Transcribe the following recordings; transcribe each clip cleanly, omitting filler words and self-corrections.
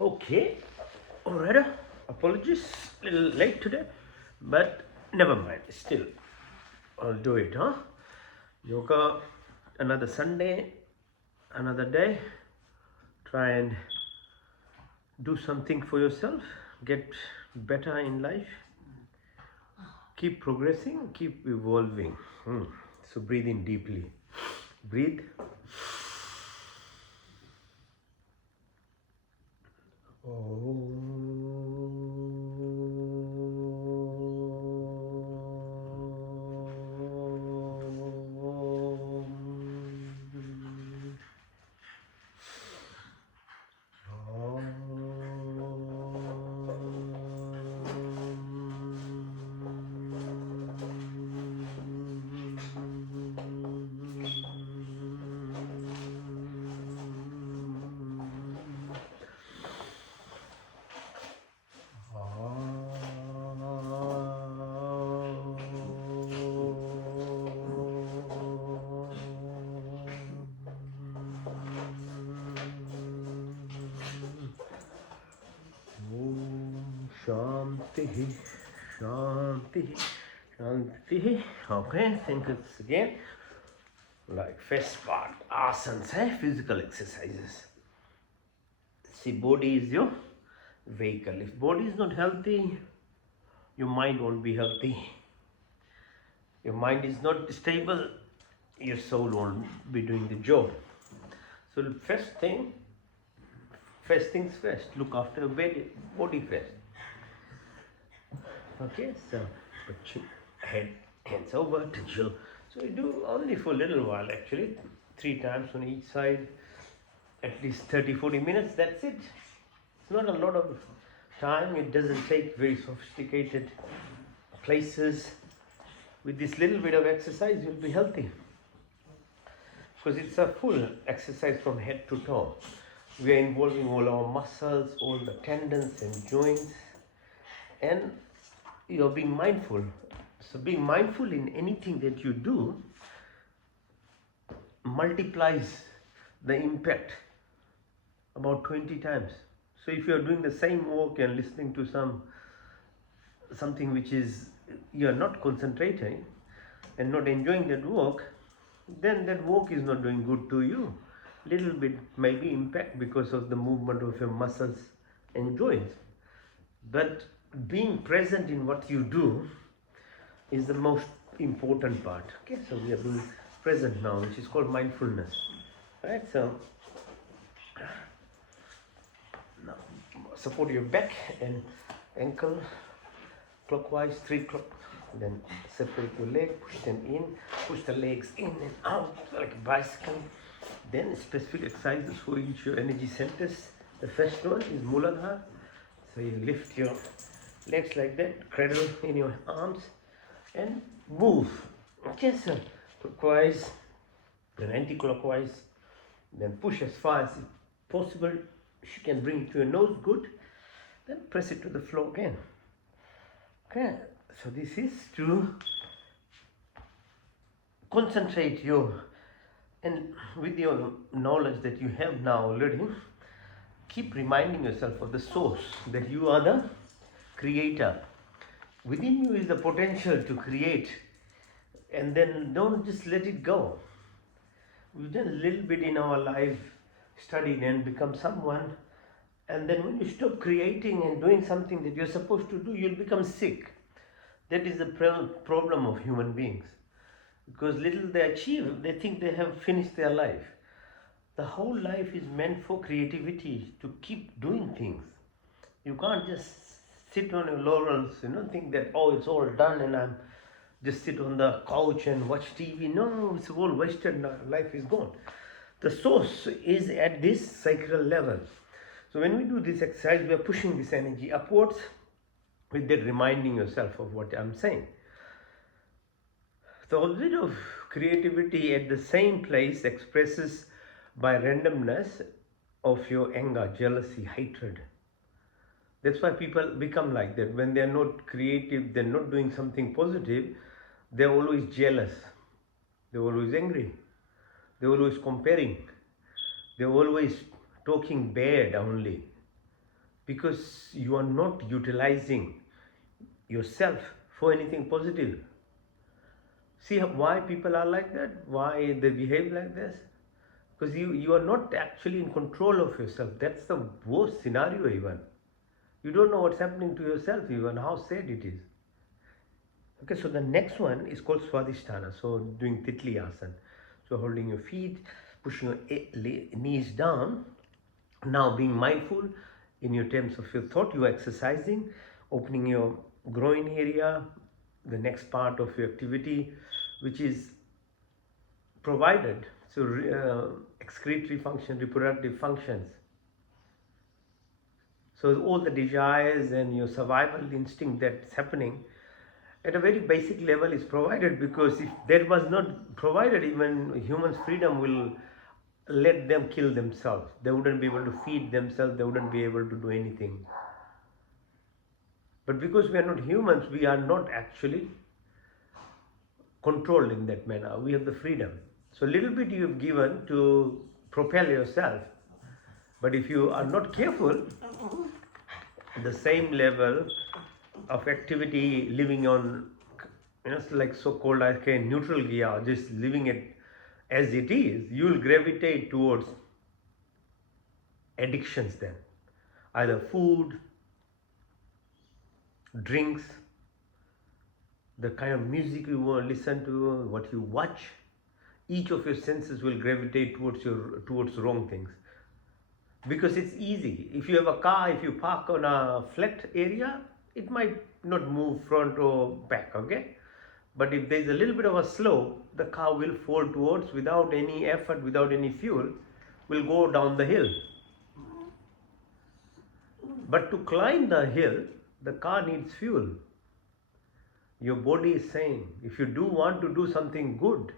Okay, alright. Apologies, a little late today, but never mind. Still, I'll do it, huh? Yoga, another Sunday, another day. Try and do something for yourself, get better in life, keep progressing, keep evolving. So, breathe in deeply. Breathe. Shanti, Shanti, Shanti. Okay, think it's again like first part, asanas, physical exercises. See, body is your vehicle. If body is not healthy, your mind won't be healthy. Your mind is not stable, your soul won't be doing the job. So the first things first, look after your body first. Okay, so put your hands over, touch your. So you do only for a little while actually, 3 times on each side, at least 30-40 minutes, that's it. It's not a lot of time, it doesn't take very sophisticated places. With this little bit of exercise, you'll be healthy. Because it's a full exercise from head to toe. We are involving all our muscles, all the tendons and joints, and you're being mindful. So being mindful in anything that you do multiplies the impact about 20 times. So if you're doing the same work and listening to something which is you're not concentrating and not enjoying that work, then that work is not doing good to you. Little bit maybe impact because of the movement of your muscles and joints, but being present in what you do is the most important part. Okay, so we are being present now, which is called mindfulness. Right, so now support your back and ankle clockwise, 3 clock. Then separate your leg, push them in, push the legs in and out like a bicycle. Then specific exercises for each your energy centers. The first one is Muladhara. So you lift your legs like that, cradle in your arms and move. Okay, so clockwise, then anti-clockwise, then push as far as possible. If you can bring it to your nose, good. Then press it to the floor again. Okay, so this is to concentrate and with your knowledge that you have now already, keep reminding yourself of the source, that you are the creator. Within you is the potential to create, and then don't just let it go. We've done a little bit in our life, studied and become someone, and then when you stop creating and doing something that you're supposed to do, you'll become sick. That is the problem of human beings. Because little they achieve, they think they have finished their life. The whole life is meant for creativity, to keep doing things. You can't just sit on your laurels, think that, oh, it's all done and I'm just sit on the couch and watch TV. No, it's all wasted, life is gone. The source is at this sacral level. So when we do this exercise, we are pushing this energy upwards with that reminding yourself of what I'm saying. So a bit of creativity at the same place expresses by randomness of your anger, jealousy, hatred. That's why people become like that. When they're not creative, they're not doing something positive, they're always jealous. They're always angry. They're always comparing. They're always talking bad only. because you are not utilizing yourself for anything positive. See why people are like that, why they behave like this? Because you are not actually in control of yourself. That's the worst scenario even. You don't know what's happening to yourself even, how sad it is. Okay, so the next one is called Swadhisthana. So doing Titli Asana. So holding your feet, pushing your knees down. Now being mindful in your terms of your thought, you are exercising, opening your groin area, the next part of your activity, which is provided. So excretory function, reproductive functions. So all the desires and your survival instinct that's happening at a very basic level is provided, because if that was not provided, even humans' freedom will let them kill themselves. They wouldn't be able to feed themselves, they wouldn't be able to do anything. But because we are not humans, we are not actually controlled in that manner. We have the freedom. So little bit you have given to propel yourself. But if you are not careful, the same level of activity living on, like so-called neutral gear, just living it as it is, you will gravitate towards addictions then. Either food, drinks, the kind of music you want to listen to, what you watch. Each of your senses will gravitate towards wrong things. Because it's easy. If you have a car, if you park on a flat area, it might not move front or back, okay? But if there's a little bit of a slope, the car will fall towards, without any effort, without any fuel, will go down the hill. But to climb the hill, the car needs fuel. Your body is saying, if you do want to do something good,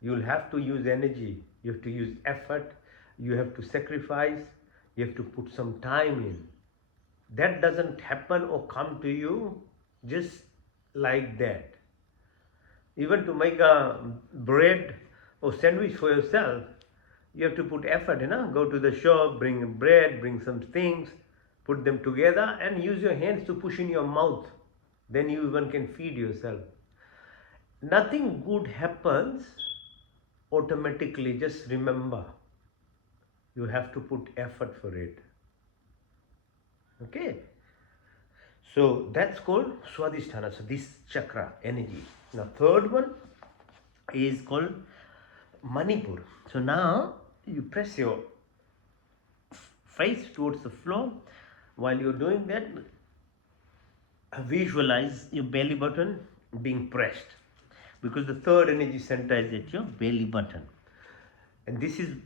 you'll have to use energy, you have to use effort, you have to sacrifice, you have to put some time in. That doesn't happen or come to you just like that. Even to make a bread or sandwich for yourself, you have to put effort, go to the shop, bring bread, bring some things, put them together and use your hands to push in your mouth. Then you even can feed yourself. Nothing good happens automatically. Just remember, you have to put effort for it. Okay? So that's called Swadhisthana. So this chakra, energy. Now third one is called Manipur. So now you press your face towards the floor. While you're doing that, visualize your belly button being pressed, because the third energy center is at your belly button. And this is,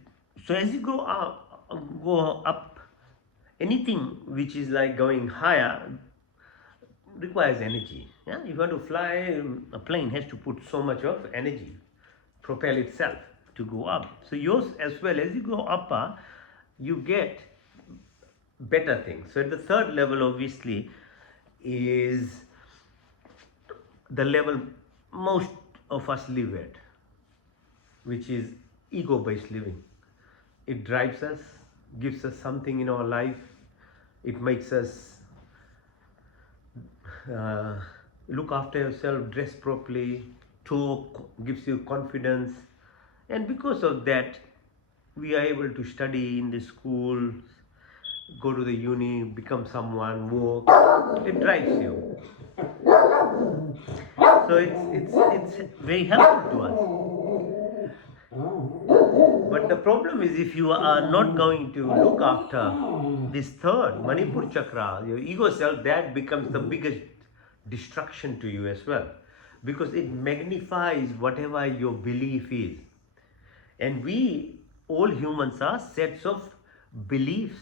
so as you go up, anything which is like going higher requires energy. Yeah, if you want to fly, a plane has to put so much of energy, propel itself to go up. So yours as well, as you go up, you get better things. So at the third level, obviously, is the level most of us live at, which is ego-based living. It drives us, gives us something in our life. It makes us look after yourself, dress properly, talk, gives you confidence. And because of that, we are able to study in the school, go to the uni, become someone, work. It drives you. So it's very helpful to us. But the problem is, if you are not going to look after this third, Manipur chakra, your ego self, that becomes the biggest destruction to you as well. Because it magnifies whatever your belief is. And we, all humans, are sets of beliefs,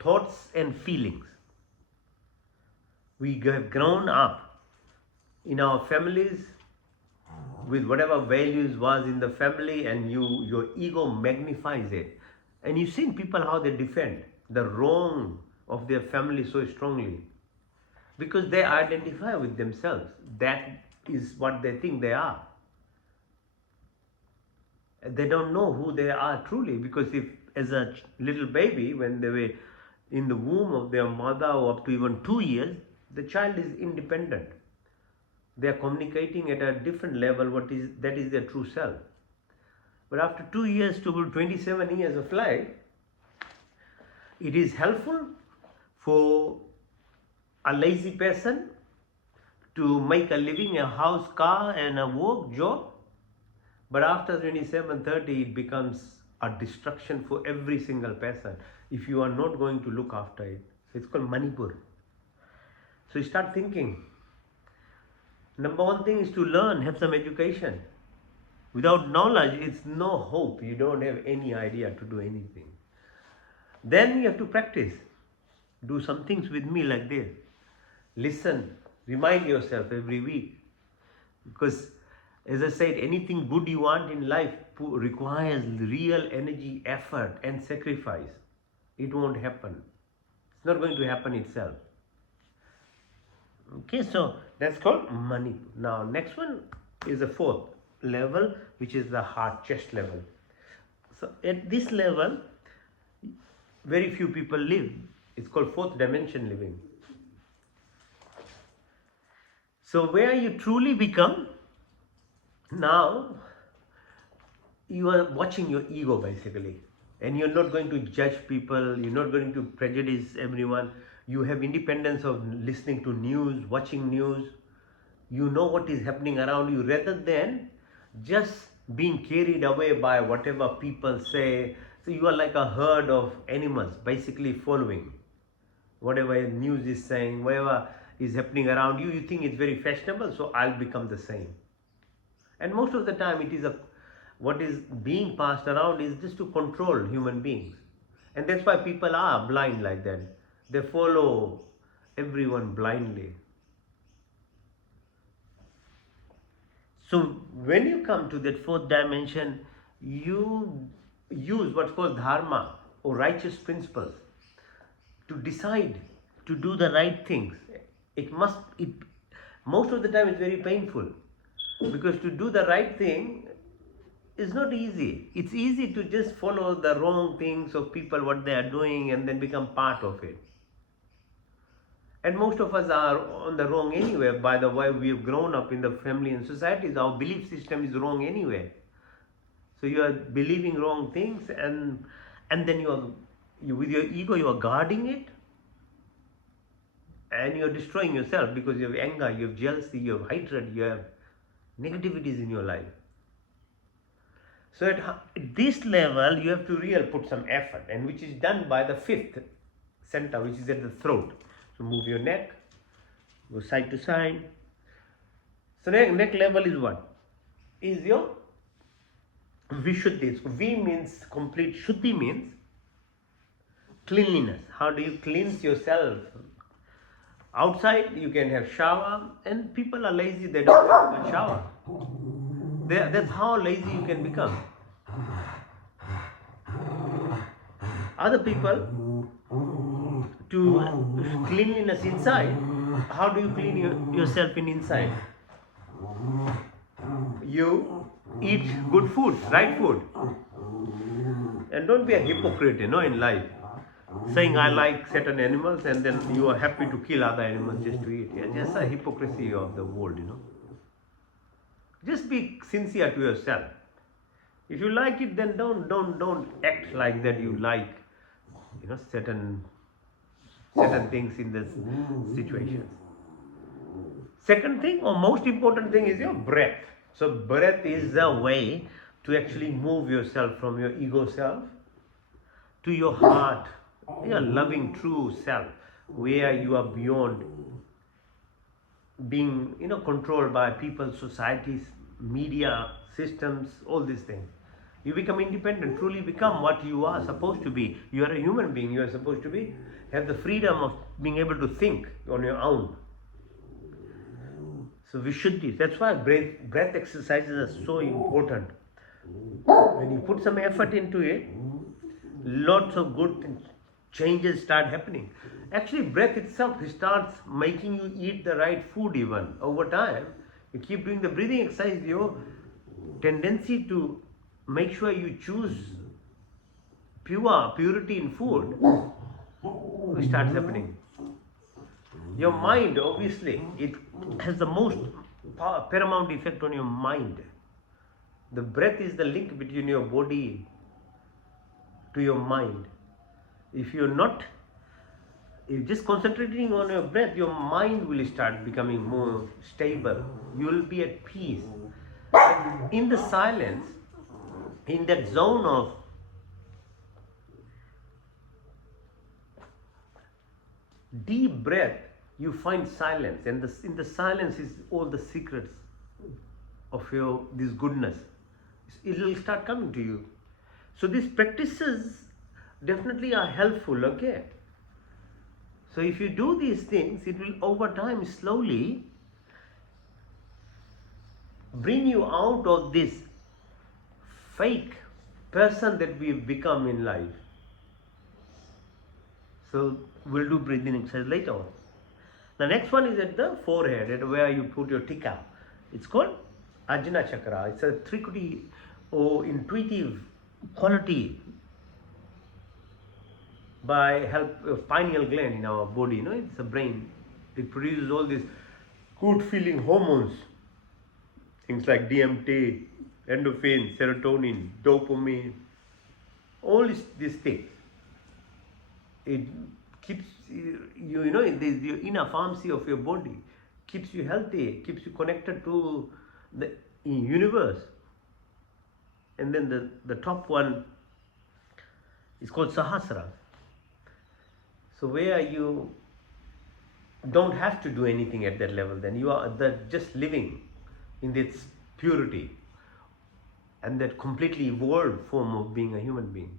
thoughts and feelings. We have grown up in our families with whatever values was in the family, and your ego magnifies it. And you've seen people how they defend the wrong of their family so strongly, because they identify with themselves. That is what they think they are. They don't know who they are truly, because if as a little baby, when they were in the womb of their mother, or up to even 2 years, the child is independent. They are communicating at a different level. That is their true self. But after 2 years to 27 years of life, it is helpful for a lazy person to make a living, a house, car, and a work job. But after 27, 30, it becomes a destruction for every single person if you are not going to look after it. So it's called Manipur. So you start thinking. Number one thing is to learn, have some education. Without knowledge, it's no hope. You don't have any idea to do anything. Then you have to practice. Do some things with me like this. Listen, remind yourself every week. Because, as I said, anything good you want in life requires real energy, effort, and sacrifice. It won't happen. It's not going to happen itself. Okay, so that's called money. Now, next one is the fourth level, which is the heart, chest level. So, at this level, very few people live. It's called fourth dimension living. So, where you truly become, now you are watching your ego basically, and you're not going to judge people, you're not going to prejudice everyone. You have independence of listening to news, watching news. You know what is happening around you rather than just being carried away by whatever people say. So you are like a herd of animals basically following whatever news is saying, whatever is happening around you. You think it's very fashionable, so I'll become the same. And most of the time it is what is being passed around is just to control human beings. And that's why people are blind like that. They follow everyone blindly. So when you come to that fourth dimension, you use what's called dharma or righteous principles to decide to do the right things. Most of the time it's very painful, because to do the right thing is not easy. It's easy to just follow the wrong things of people, what they are doing, and then become part of it. And most of us are on the wrong anyway. By the way, we have grown up in the family and societies. Our belief system is wrong anyway. So you are believing wrong things, and then you with your ego you are guarding it, and you are destroying yourself because you have anger, you have jealousy, you have hatred, you have negativities in your life. So at this level, you have to really put some effort, and which is done by the fifth center, which is at the throat. So move your neck, go side to side. So neck level is what? Is your Vishuddhi. So V means complete, Shuddhi means cleanliness. How do you cleanse yourself? Outside you can have shower, and people are lazy, they don't have a shower. That's how lazy you can become. Other people, to cleanliness inside, how do you clean yourself in inside? You eat good food, right food. And don't be a hypocrite, in life. Saying I like certain animals and then you are happy to kill other animals just to eat. Yeah, just a hypocrisy of the world, Just be sincere to yourself. If you like it, then don't act like that you like, certain things in this situations. Second thing, or most important thing, is your breath. So breath is the way to actually move yourself from your ego self to your heart, your loving true self, where you are beyond being controlled by people, societies, media, systems, all these things. You become independent, truly become what you are supposed to be. You are a human being. You are supposed to have the freedom of being able to think on your own. So Vishuddhi. That's why breath exercises are so important. When you put some effort into it, lots of good changes start happening. Actually, breath itself starts making you eat the right food even. Over time, you keep doing the breathing exercise, your tendency to make sure you choose purity in food starts happening. Your mind, obviously, it has the most paramount effect on your mind. The breath is the link between your body to your mind. If you're not, if just concentrating on your breath, your mind will start becoming more stable. You will be at peace. In the silence, in that zone of deep breath, you find silence, and in the silence is all the secrets of your this goodness. It will start coming to you. So these practices definitely are helpful. Okay. So if you do these things, it will over time slowly bring you out of this fake person that we've become in life. So we'll do breathing exercise later on. The next one is at the forehead, at where you put your tika. It's called Ajna Chakra. It's a Trikuti or intuitive quality by help of pineal gland in our body. It's the brain. It produces all these good feeling hormones. Things like DMT, endorphin, serotonin, dopamine, all these things. It keeps the inner pharmacy of your body, keeps you healthy, keeps you connected to the universe. And then the top one is called Sahasrara. So where you don't have to do anything at that level, then you are just living in this purity and that completely evolved form of being a human being.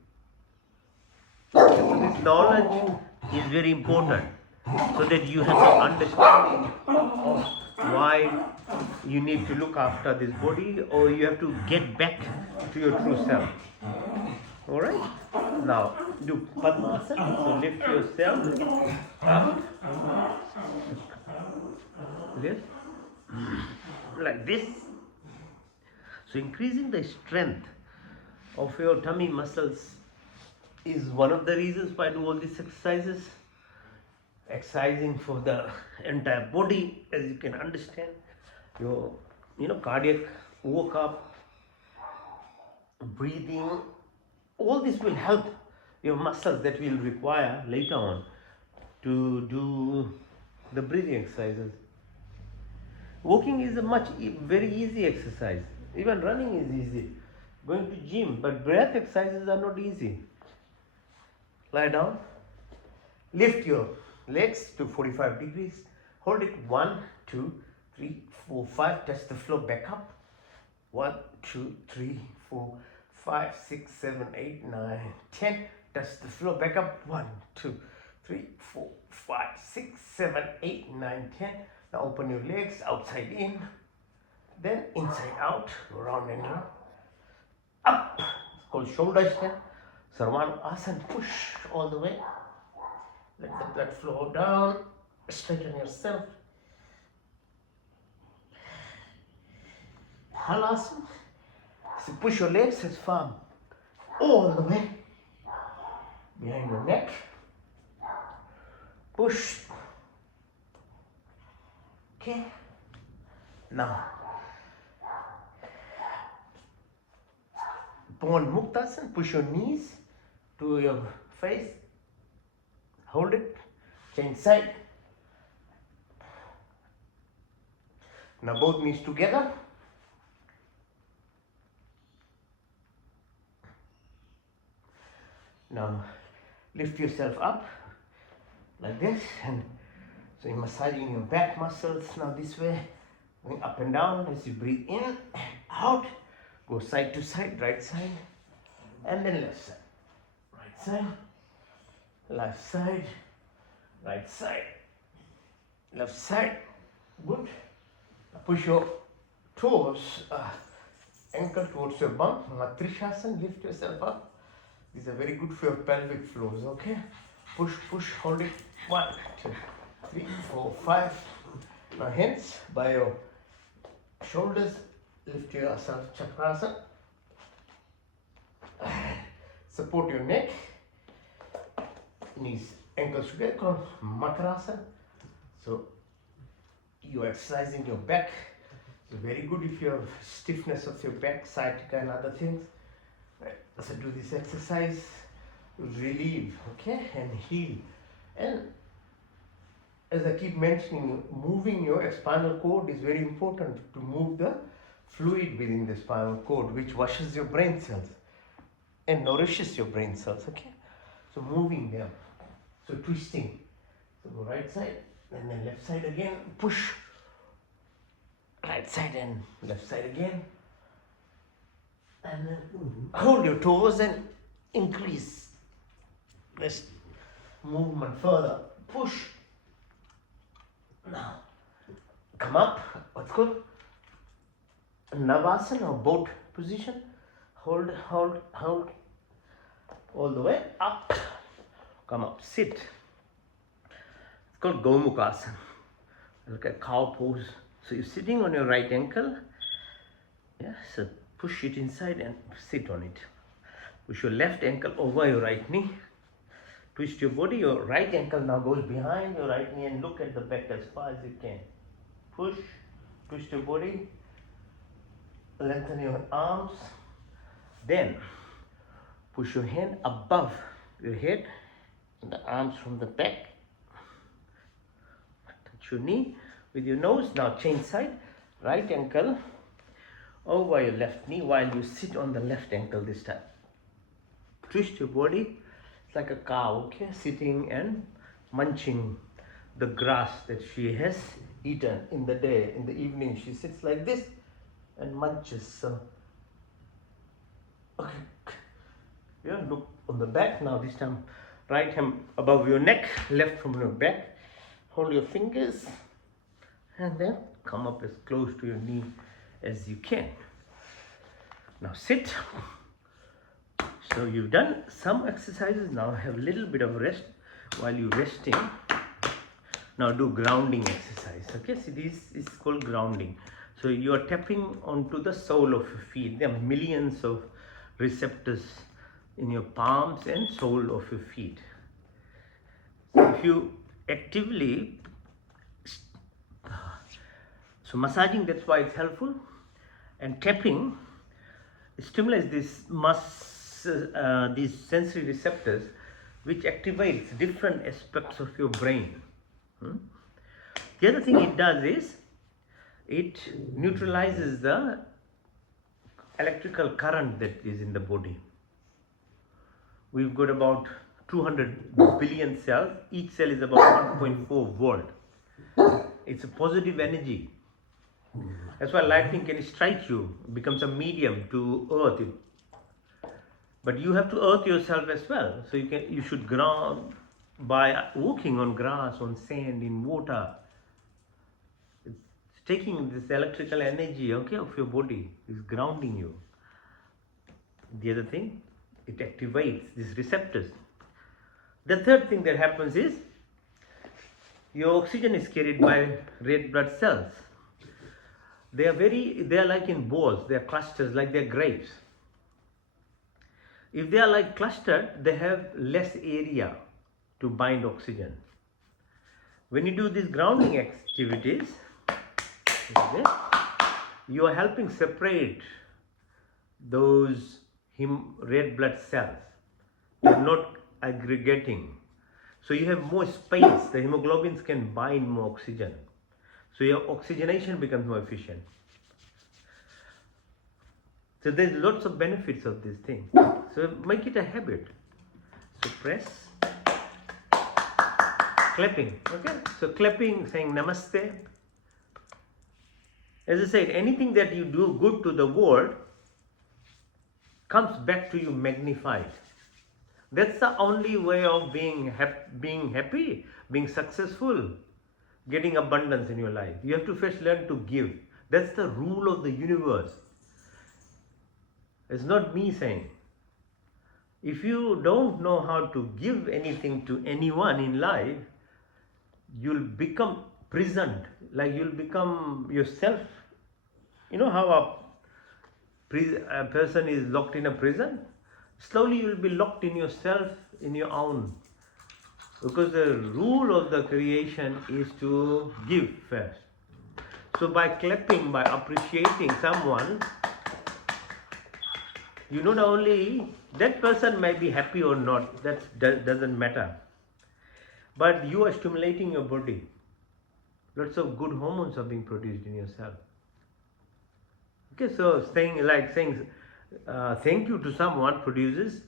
So this knowledge is very important, so that you have some understanding of why you need to look after this body, or you have to get back to your true self. Alright? Now do Padmasana. So lift yourself up. Lift. Like this. So increasing the strength of your tummy muscles is one of the reasons why I do all these exercises. Exercising for the entire body, as you can understand. Your cardiac workup, breathing, all this will help your muscles that will require later on to do the breathing exercises. Walking is a very easy exercise. Even running is easy. Going to gym, but breath exercises are not easy. Lie down. Lift your legs to 45 degrees. Hold it 1, 2, 3, 4, 5. Touch the floor. Back up. 1, 2, 3, 4, 5, 6, 7, 8, 9, 10. Touch the floor. Back up. 1, 2, 3, 4, 5, 6, 7, 8, 9, 10. Now open your legs outside in. Then inside out. Round and round. Up. It's called shoulder stand. Sarvanasana. Push all the way. Let the blood flow down. Straighten yourself. Halasana. So push your legs as far all the way behind your neck. Push. Okay. Now, Pawan Muktasana. Push your knees to your face. Hold it. Change side. Now both knees together. Now lift yourself up like this, and so you're massaging your back muscles now this way, going up and down as you breathe in and out. Go side to side, right side and then left side. Right side, left side, right side, left side. Good. Push your toes, ankle towards your bum. Matrishasana, lift yourself up. These are very good for your pelvic floors, okay? Push, push, hold it. 1, 2, 3, 4, 5. Now hands by your shoulders. Lift yourself, chakrasana. Support your neck. Knees ankles together, called Makarasana. So you're exercising your back. So very good if you have stiffness of your back, sciatica and other things. Right. So do this exercise, relieve, okay, and heal. And as I keep mentioning, moving your spinal cord is very important to move the fluid within the spinal cord, which washes your brain cells and nourishes your brain cells, okay? So moving them, so twisting. So go right side and then left side again, push. Right side and left side again. And then hold your toes and increase this movement further. Push. Now, come up. What's good? Navasana or boat position. Hold all the way up. Come up. Sit. It's called Gomukhasana. Look at cow pose. So you're sitting on your right ankle. Yeah, so push it inside and sit on it. Push your left ankle over your right knee. Twist your body. Your right ankle now goes behind your right knee and look at the back as far as you can. Push. Twist your body. Lengthen your arms. Then push your hand above your head and the arms from the back. Touch your knee with your nose. Now change side. Right ankle over your left knee while you sit on the left ankle this time. Twist your body. It's like a cow, okay? Sitting and munching the grass that she has eaten in the day. In the evening she sits like this and munches. So, okay. Yeah, look on the back now. This time right hand above your neck, left from your back. Hold your fingers and then come up as close to your knee as you can. Now sit. So you've done some exercises. Now have a little bit of rest. While you're resting, now do grounding exercise. Okay, see, this is called grounding. So you are tapping onto the sole of your feet. There are millions of receptors in your palms and sole of your feet. So if you actively, so massaging, that's why it's helpful, and tapping stimulates these sensory receptors, which activates different aspects of your brain. The other thing it does is it neutralizes the electrical current that is in the body. We've got about 200 billion cells. Each cell is about 1.4 volt. It's a positive energy. That's why lightning can strike you, becomes a medium to earth. But you have to earth yourself as well. So you should ground by walking on grass, on sand, in water. It's taking this electrical energy, okay, of your body, is grounding you. The other thing, it activates these receptors. The third thing that happens is your oxygen is carried by red blood cells. They are like in balls, they are clusters, like they're grapes. If they are like clustered, they have less area to bind oxygen. When you do these grounding activities, you are helping separate those red blood cells. They're not aggregating. So you have more space. The hemoglobins can bind more oxygen. So your oxygenation becomes more efficient. So there's lots of benefits of this thing. So make it a habit. So press. Clapping. Okay? So clapping, saying namaste. As I said, anything that you do good to the world comes back to you magnified. That's the only way of being happy, being successful, getting abundance in your life. You have to first learn to give. That's the rule of the universe. It's not me saying. If you don't know how to give anything to anyone in life, you'll become prisoned, like you'll become yourself. You know how a person is locked in a prison? Slowly you will be locked in yourself, in your own Because the rule of the creation is to give first. So by clapping, by appreciating someone, you not only, that person may be happy or not, that doesn't matter. But you are stimulating your body. Lots of good hormones are being produced in yourself. Okay, so saying thank you to someone produces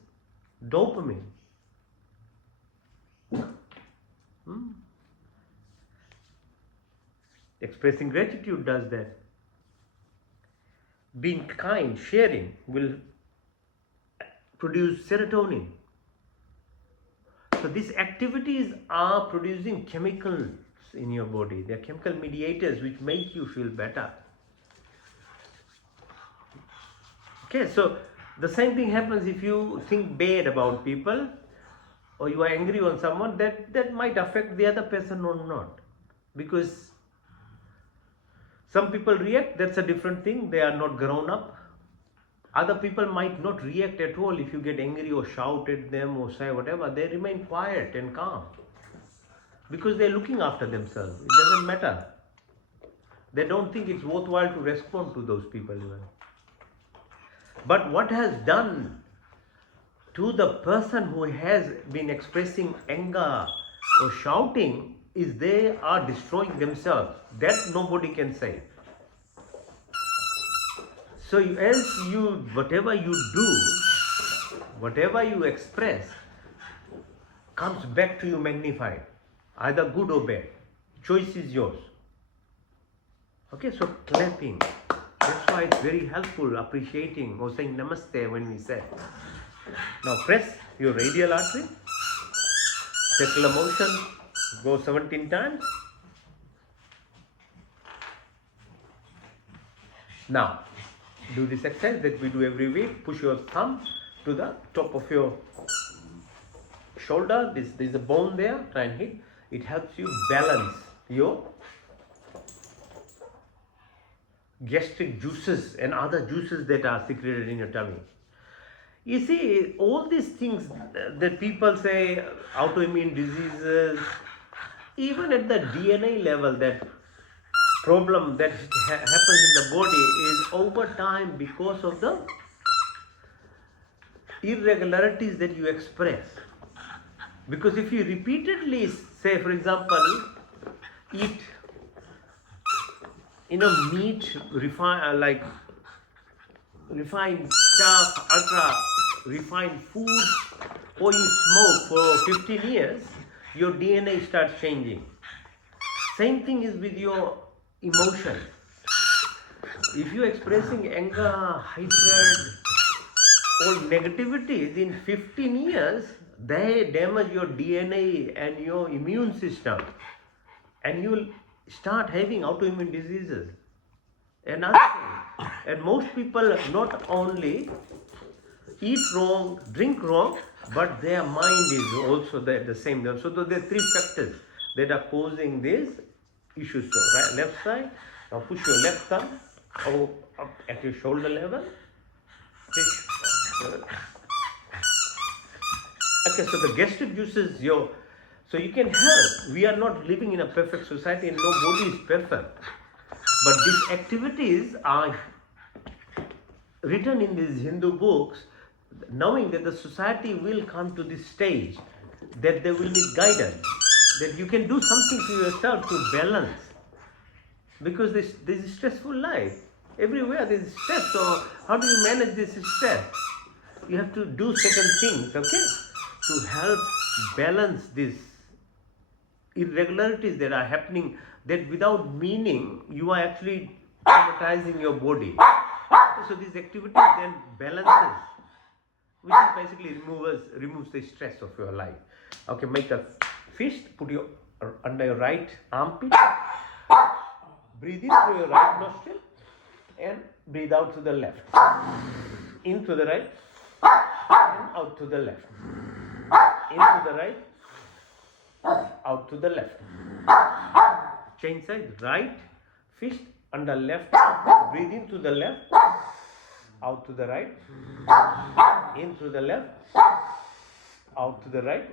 dopamine. Expressing gratitude does that. Being kind, sharing will produce serotonin. So these activities are producing chemicals in your body. They are chemical mediators which make you feel better. Okay, so the same thing happens if you think bad about people or you are angry on someone, that might affect the other person or not. Because some people react, that's a different thing, they are not grown up. Other people might not react at all if you get angry or shout at them or say whatever. They remain quiet and calm because they're looking after themselves. It doesn't matter. They don't think it's worthwhile to respond to those people even. But what has done to the person who has been expressing anger or shouting is they are destroying themselves. That nobody can say. So whatever you do, whatever you express, comes back to you magnified, either good or bad. Choice is yours. Okay, so clapping. That's why it's very helpful, appreciating or saying namaste when we say. Now press your radial artery. Circular motion. Go 17 times. Now, do this exercise that we do every week. Push your thumb to the top of your shoulder. There's a bone there. Try and hit. It helps you balance your gastric juices and other juices that are secreted in your tummy. You see, all these things that people say, autoimmune diseases, even at the DNA level, that problem that happens in the body is over time because of the irregularities that you express. Because if you repeatedly say, for example, eat meat, refined stuff, ultra refined food, or you smoke for 15 years, your DNA starts changing. Same thing is with your emotion. If you're expressing anger, hatred, or negativity, in 15 years, they damage your DNA and your immune system, and you will start having autoimmune diseases. Another thing, and most people not only eat wrong, drink wrong, but their mind is also the same. So there are three factors that are causing these issues. So right, left side. Now push your left thumb up at your shoulder level. Okay, so the gastric juices, so you can help. We are not living in a perfect society and nobody is perfect. But these activities are written in these Hindu books, knowing that the society will come to this stage, that they will need guidance, that you can do something to yourself to balance. Because this is stressful life. Everywhere there is stress. So how do you manage this stress? You have to do certain things, okay, to help balance these irregularities that are happening, that without meaning you are actually traumatizing your body. So these activities then balances, which is basically removes the stress of your life. Okay, make a fist, put your under your right armpit, breathe in through your right nostril and breathe out to the left. In to the right and out to the left. In to the right, out to the left. Change side, right fist under left, breathe in to the left, out to the right, in to the left, out to the right,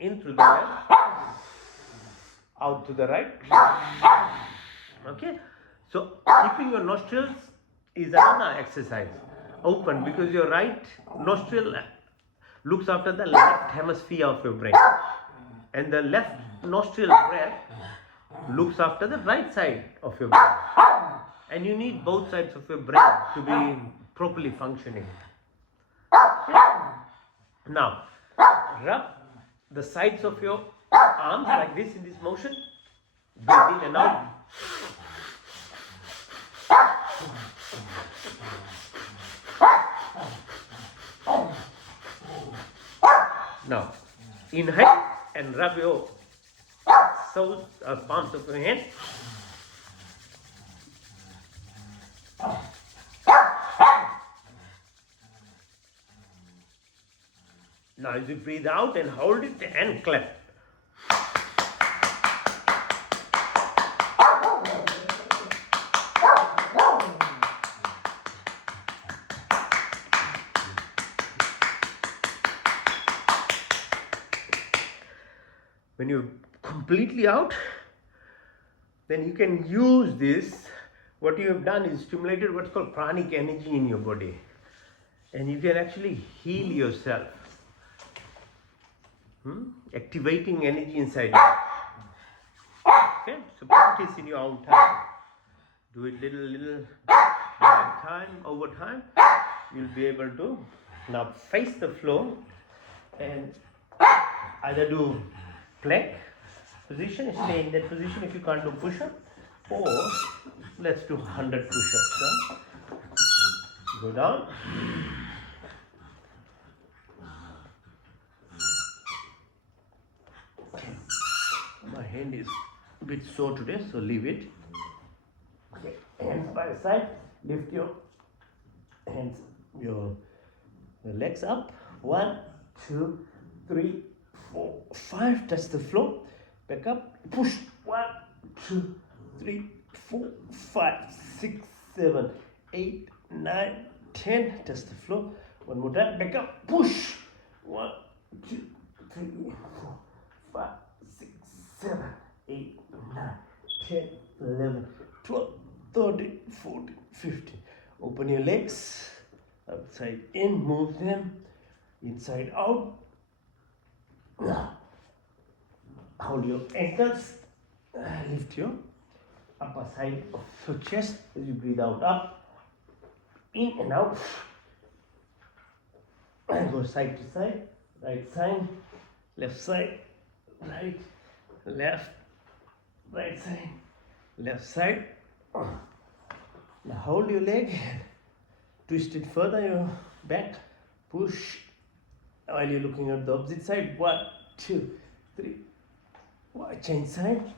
in through the left, out to the right. Okay, so keeping your nostrils is another exercise. Open, because your right nostril looks after the left hemisphere of your brain, and the left nostril breath looks after the right side of your brain. And you need both sides of your brain to be properly functioning. Now, rub the sides of your arms like this in this motion. Breathe in and out. Now, inhale and rub your soles, palms of your hands. Now, as you breathe out and hold it and clap. When you're completely out, then you can use this. What you have done is stimulated what's called pranic energy in your body, and you can actually heal yourself, activating energy inside you. Okay, so practice in your own time. Do it little time over time. You'll be able to now face the floor and either do plank position, stay in that position if you can't do push-up, or let's do 100 push-ups. Go down. My hand is a bit sore today, so leave it. Okay. Hands by the side. Lift your hands, your legs up. 1, 2, 3, 4, 5. Touch the floor. Back up. Push. 1, 2, 3, 4, 5, 6, 7, 8, 9, 10. Touch the floor. One more time. Back up. Push. 1, 2, 3, 4, 5, 6, 7, 8, 9, 10, 11, 12, 13, 14, 15. Open your legs. Outside in. Move them. Inside out. Now, hold your ankles. Lift your upper side of your chest as you breathe out. Up. In and out. And go side to side. Right side. Left side. Right. Left. Right side. Left side. Now hold your leg. Twist it further, your back. Push. While you're looking at the opposite side. 1, 2, 3. Change side.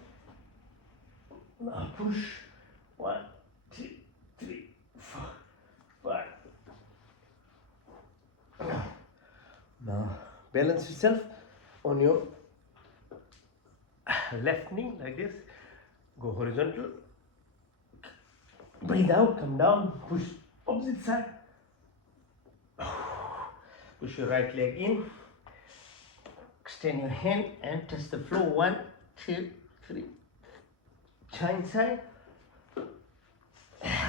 Now push. 1, 2, 3, 4, 5. Now balance yourself on your left knee like this. Go horizontal. Breathe out, come down, push opposite side. Push your right leg in. Extend your hand and touch the floor. 1, 2, 3. Change side.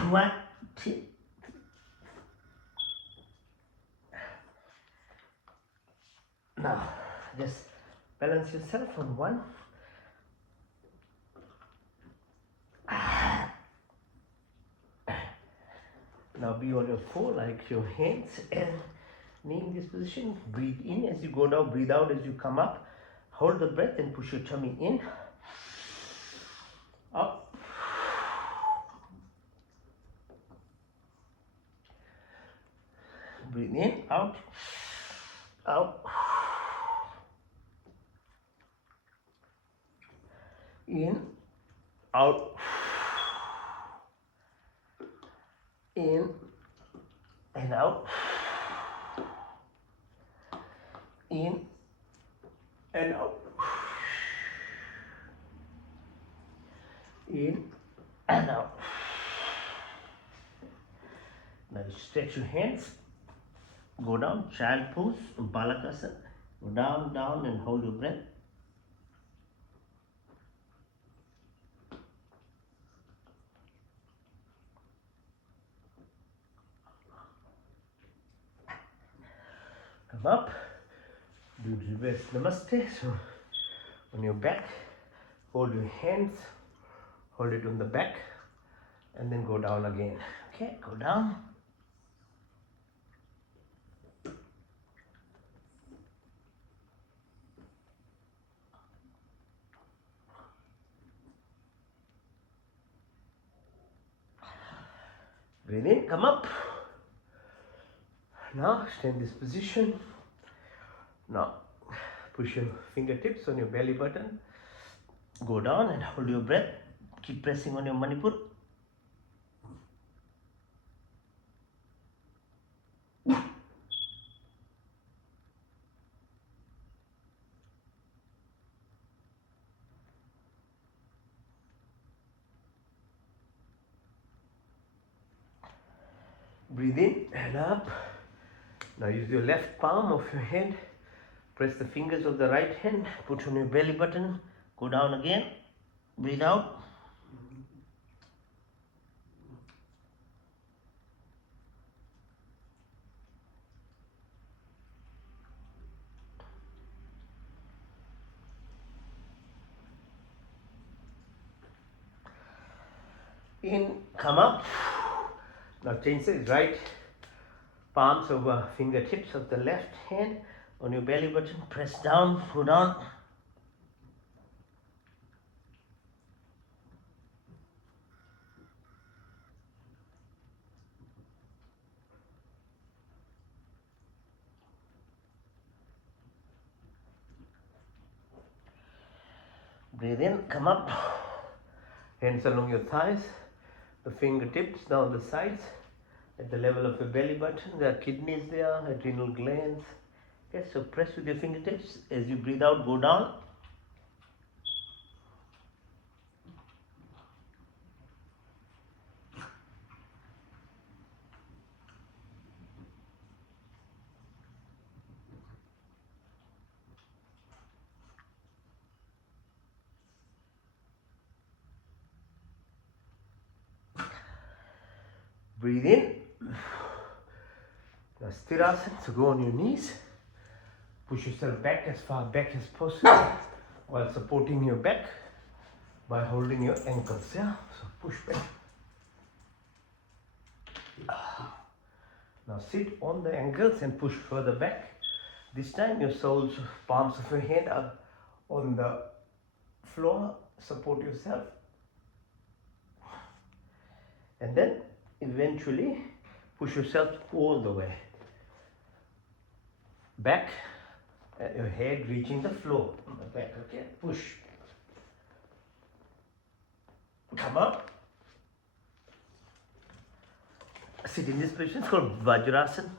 1, 2, 3. Now, just balance yourself on one. Now be on your four, like your hands and knee in this position. Breathe in as you go down, breathe out as you come up. Hold the breath and push your tummy in. Up. Breathe in, out, out. In, out. In and out. In and out. In and out. Now you stretch your hands, go down, child pose, Balakasana. Go down, down, and hold your breath. Come up. Do reverse namaste. So on your back, hold your hands, hold it on the back, and then go down again. Okay, go down. Breathe in, come up. Now stay in this position. Now push your fingertips on your belly button. Go down and hold your breath. Keep pressing on your Manipur. Breathe in and up. Now use your left palm of your hand. Press the fingers of the right hand. Put on your belly button. Go down again. Breathe out. In, come up. Now change the right palms over fingertips of the left hand on your belly button. Press down, go down. Breathe in, come up. Hands along your thighs. The fingertips down the sides. At the level of your belly button, there are kidneys there, adrenal glands. Okay, so press with your fingertips. As you breathe out, go down. Breathe in. Now Sthirasana, so go on your knees. Push yourself back as far back as possible while supporting your back by holding your ankles. Yeah, so push back. Now sit on the ankles and push further back. This time your soles, palms of your hand are on the floor. Support yourself. And then eventually push yourself all the way back, your head reaching the floor on the back. Okay, push. Come up. Sit in this position. It's called Vajrasana.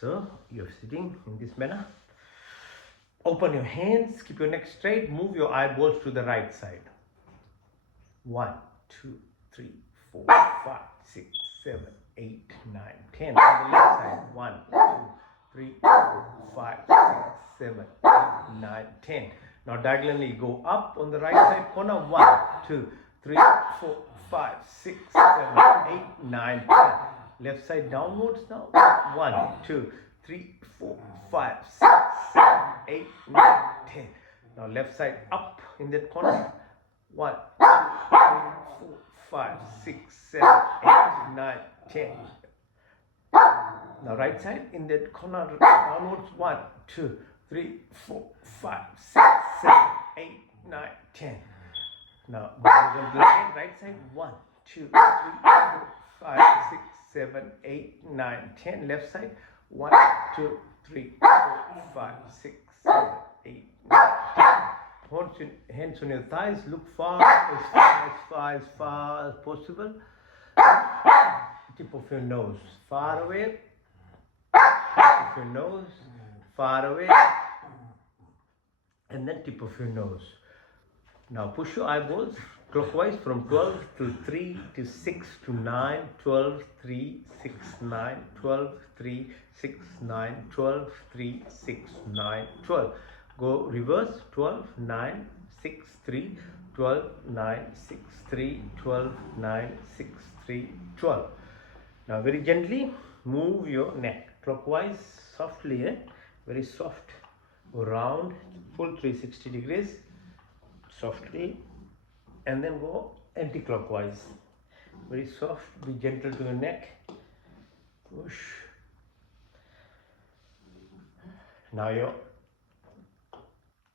So you're sitting in this manner. Open your hands, keep your neck straight, move your eyeballs to the right side. 1, 2, 3, 4, 5, 6, 7, 8, 9, 10. On the left side. 1, 2, 3, 4, 5, 6, 7, 8, 9, 10. Now diagonally go up on the right side corner. 1, 2, 3, 4, 5, 6, 7, 8, 9, 10. Left side downwards now. 1, 2, 3, 4, 5, 6, 7, 8, 9, 10. Now left side up in that corner. 1, 2, 3, 4, 5, 6, 7, 8, 9, 10. Now right side in that corner downwards. 1, 2, 3, 4, 5, 6, 7, 8, 9, 10. Now right side. 1, 2, 3, 4, 5, 6, 7, 8, 9, 10. Left side. 1, 2, 3, 4, 5, 6, 7, 8, 9, 10. Hands on your thighs. Look far as possible. Tip of your nose far away. Tip of your nose far away. And then tip of your nose. Now push your eyeballs clockwise from 12 to 3 to 6 to 9, 12, 3, 6, 9, 12, 3, 6, 9, 12, 3, 6, 9, 12. Go reverse 12, 9, 6, 3, 12, 9, 6, 3, 12, 9, 6, 3, 12. Now very gently move your neck clockwise softly, very soft. Go round, full 360 degrees softly, and then go anti-clockwise. Very soft, be gentle to the neck. Push. Now your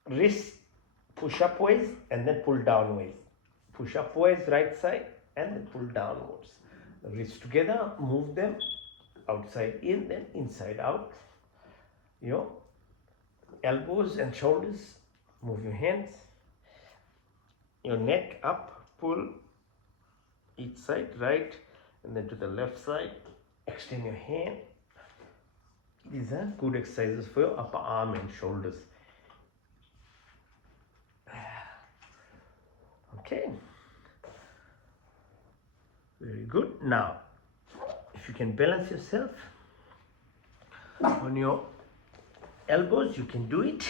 wrist push upwards and then pull downwards. Push upwards right side and then pull downwards. The wrists together, move them outside in, then inside out. Your elbows and shoulders, move your hands. Your neck up, pull each side, right, and then to the left side. Extend your hand. These are good exercises for your upper arm and shoulders. Okay. Very good. Now, if you can balance yourself on your elbows, you can do it.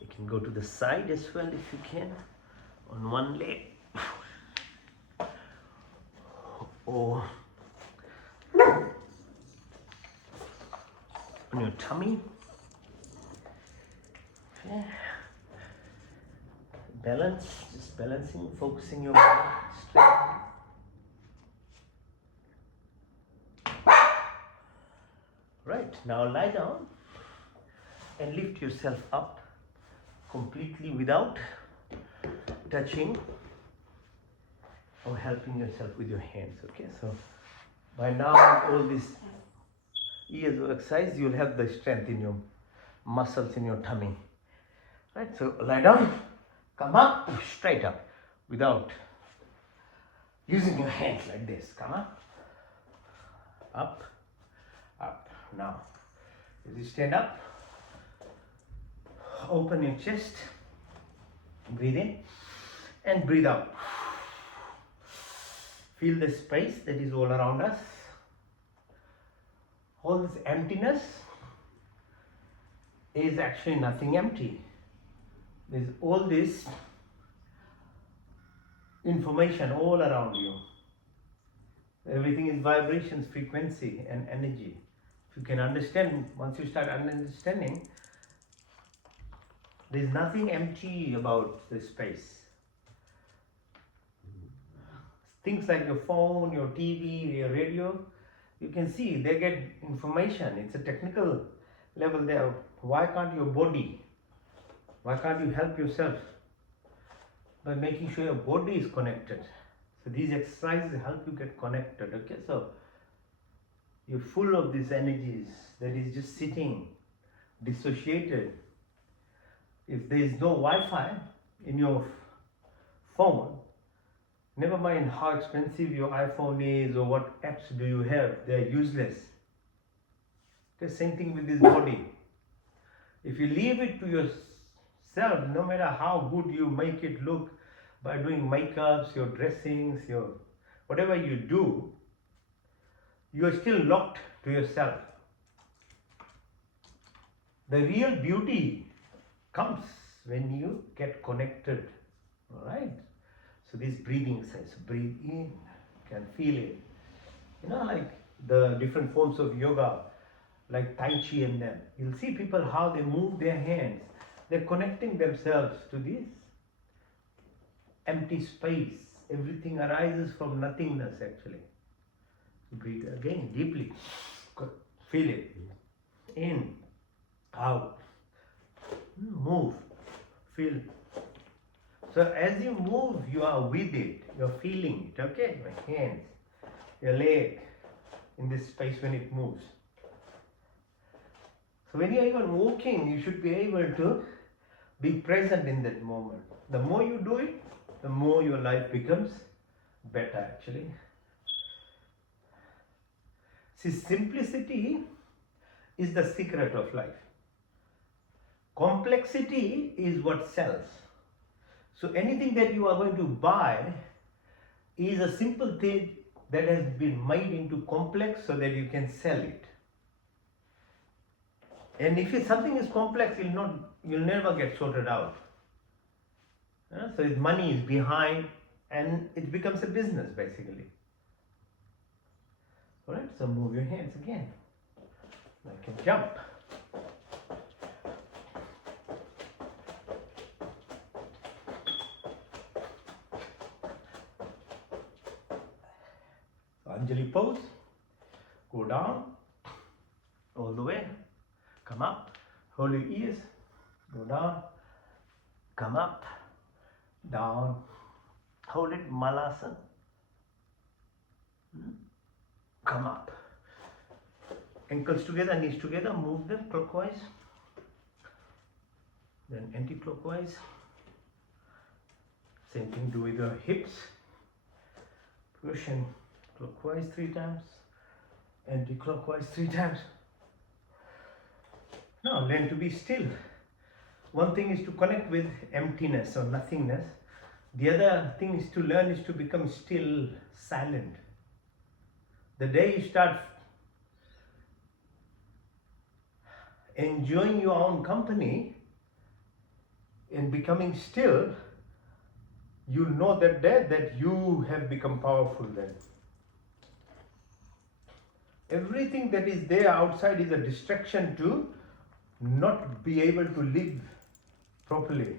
You can go to the side as well if you can, on one leg, or on your tummy. Okay. Balance, just balancing, focusing your mind straight. Right, now lie down and lift yourself up completely without touching or helping yourself with your hands. Okay, so by now all these years of exercise, you'll have the strength in your muscles in your tummy. Right, so lie down, come up, straight up without using your hands like this. Come up, up, up. Now, as you stand up, open your chest, breathe in and breathe out. Feel the space that is all around us. All this emptiness is actually nothing empty. There's all this information all around you. Everything is vibrations, frequency, and energy. If you can understand, once you start understanding, there's nothing empty about this space. Things like your phone, your TV, your radio, you can see they get information. It's a technical level there. Why can't your body? Why can't you help yourself by making sure your body is connected? So these exercises help you get connected. Okay, so you're full of these energies that is just sitting dissociated. If there is no Wi-Fi in your phone, never mind how expensive your iPhone is or what apps do you have, they're useless. The same thing with this body. If you leave it to yourself, no matter how good you make it look by doing makeups, your dressings, your whatever you do, you are still locked to yourself. The real beauty comes when you get connected. Alright? So this breathing exercise, breathe in, you can feel it. You know, like the different forms of yoga, like Tai Chi and them. You'll see people how they move their hands. They're connecting themselves to this empty space. Everything arises from nothingness actually. Breathe again deeply. Feel it. In, out. Move. Feel. So as you move, you are with it. You're feeling it. Okay? My hands, your leg in this space when it moves. So when you're even walking, you should be able to be present in that moment. The more you do it, the more your life becomes better actually. See, simplicity is the secret of life. Complexity is what sells. So anything that you are going to buy is a simple thing that has been made into complex so that you can sell it. And if something is complex, you'll never get sorted out. So if money is behind, and it becomes a business basically. Alright, so move your hands again. Like a jump. Anjali pose. Go down. All the way. Come up. Hold your ears. Go down. Come up. Down. Hold it. Malasana. Come up. Ankles together, knees together. Move them clockwise. Then anti-clockwise. Same thing do with your hips. Push and clockwise 3 times. Anti-clockwise 3 times. Now learn to be still. One thing is to connect with emptiness or nothingness. The other thing is to learn is to become still, silent. The day you start enjoying your own company and becoming still, you know that you have become powerful then. Everything that is there outside is a distraction to not be able to live properly.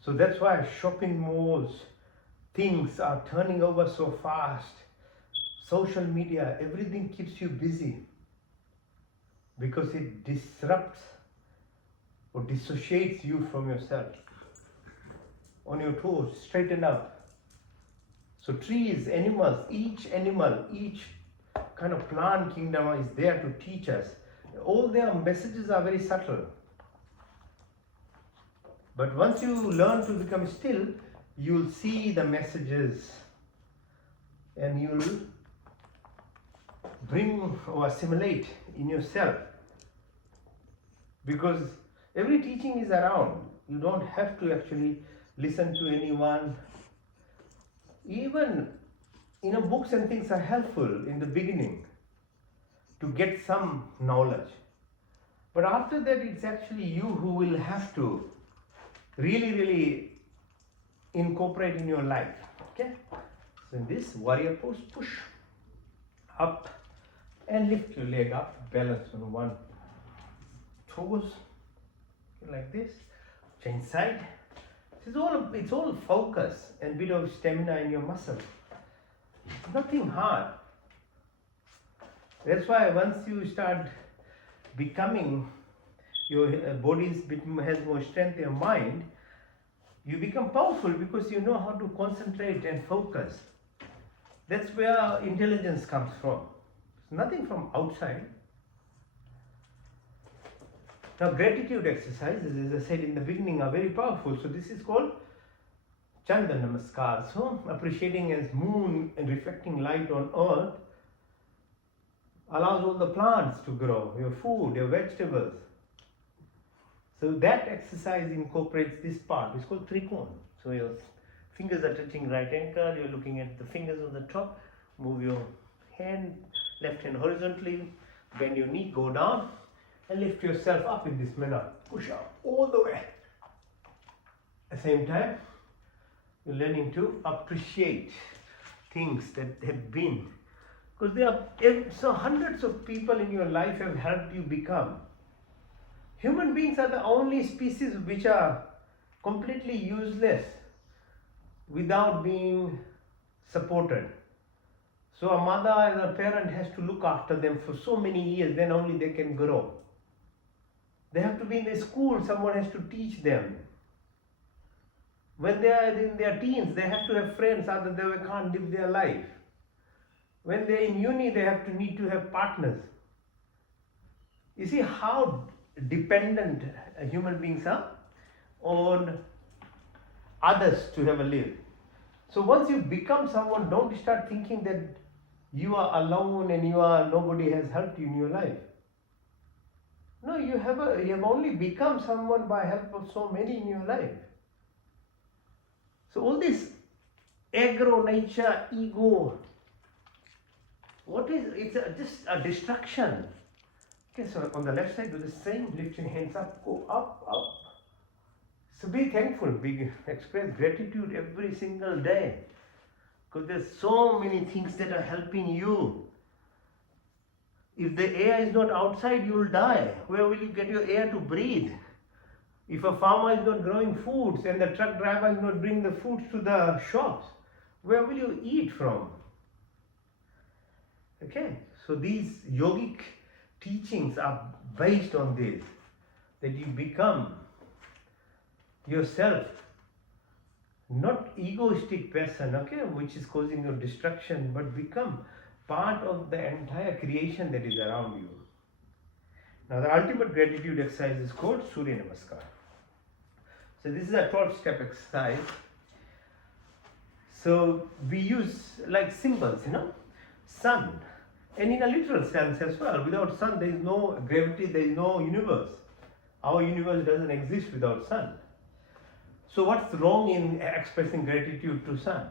So that's why shopping malls, things are turning over so fast. Social media, everything keeps you busy because it disrupts or dissociates you from yourself. On your toes, straighten up. So trees, animals, each kind of plant kingdom is there to teach us. All their messages are very subtle. But once you learn to become still, you'll see the messages and you'll bring or assimilate in yourself. Because every teaching is around. You don't have to actually listen to anyone. Even books and things are helpful in the beginning to get some knowledge. But after that, it's actually you who will have to really incorporate in your life. Okay? So in this warrior pose, push up and lift your leg up, balance on one toes, like this. Change side. It's all focus and bit of stamina in your muscle. Nothing hard. That's why once you start becoming, your body has more strength, your mind, you become powerful because you know how to concentrate and focus. That's where intelligence comes from. It's nothing from outside. Now gratitude exercises, as I said in the beginning, are very powerful. So this is called Chanda Namaskar. So appreciating as moon and reflecting light on earth allows all the plants to grow, your food, your vegetables. So that exercise incorporates this part. It's called Trikona. So your fingers are touching right ankle, you're looking at the fingers on the top. Move your hand, left hand horizontally, bend your knee, go down and lift yourself up in this manner. Push up all the way. At the same time, you're learning to appreciate things that have been. Because there are so hundreds of people in your life have helped you become. Human beings are the only species which are completely useless without being supported. So a mother and a parent has to look after them for so many years, then only they can grow. They have to be in the school, someone has to teach them. When they are in their teens, they have to have friends, otherwise they can't live their life. When they are in uni, they need to have partners. You see how dependent human beings are on others to have a live. So once you become someone, don't start thinking that you are alone and nobody has helped you in your life. No, you have only become someone by help of so many in your life. So all this aggro nature, ego, what is just a distraction. Okay, so on the left side, do the same. Lift your hands up, go up, up. So be thankful, express gratitude every single day. Because there's so many things that are helping you. If the air is not outside, you will die. Where will you get your air to breathe? If a farmer is not growing foods and the truck driver is not bringing the foods to the shops, where will you eat from? Okay, so these yogic teachings are based on this, that you become yourself, not egoistic person, okay, which is causing your destruction, but become part of the entire creation that is around you. Now the ultimate gratitude exercise is called Surya Namaskar. So this is a 12-step exercise. So we use like symbols, sun, and in a literal sense as well. Without sun there is no gravity, there is no universe. Our universe doesn't exist without sun. So what's wrong in expressing gratitude to sun?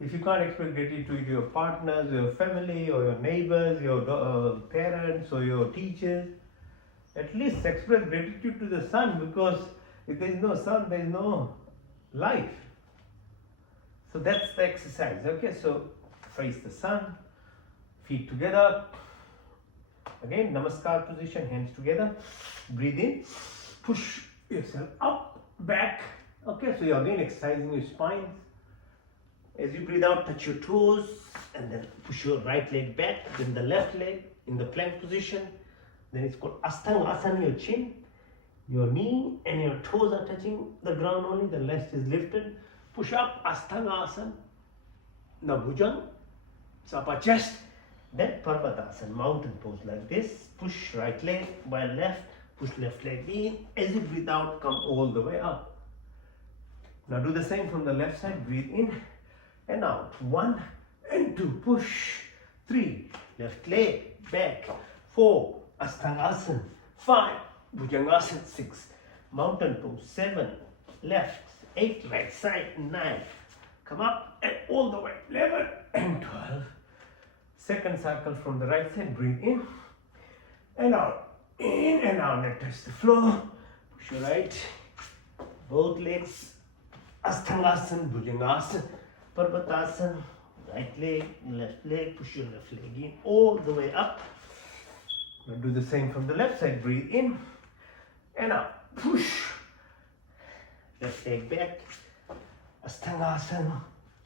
If you can't express gratitude to your partners, your family, or your neighbors, your parents, or your teachers, at least express gratitude to the sun, because if there is no sun, there is no life. So that's the exercise. Okay, so face the sun, feet together. Again, namaskar position, hands together. Breathe in, push yourself up, back. Okay, so you're again exercising your spine. As you breathe out, touch your toes and then push your right leg back, then the left leg in the plank position. Then it's called Astanga, your chin. Your knee and your toes are touching the ground only, the left is lifted. Push up, Astanga. Now Bhujang, so upper chest. Then Parvatasana, mountain pose like this. Push right leg by left, push left leg in. As you breathe out, come all the way up. Now do the same from the left side. Breathe in and out. 1 and 2. Push. 3. Left leg back. 4. Asthangasana. 5. Bhujangasana. 6. Mountain pose. 7. Left. 8. Right side. 9. Come up and all the way. 11 and 12. Second cycle from the right side. Breathe in and out. In and out. And touch the floor. Push your right. Both legs. Asthangasana. Bhujangasana. Parvatasana. Right leg, left leg, push your left leg in all the way up. Now do the same from the left side. Breathe in and out. Push. Left leg back. Asthangasana,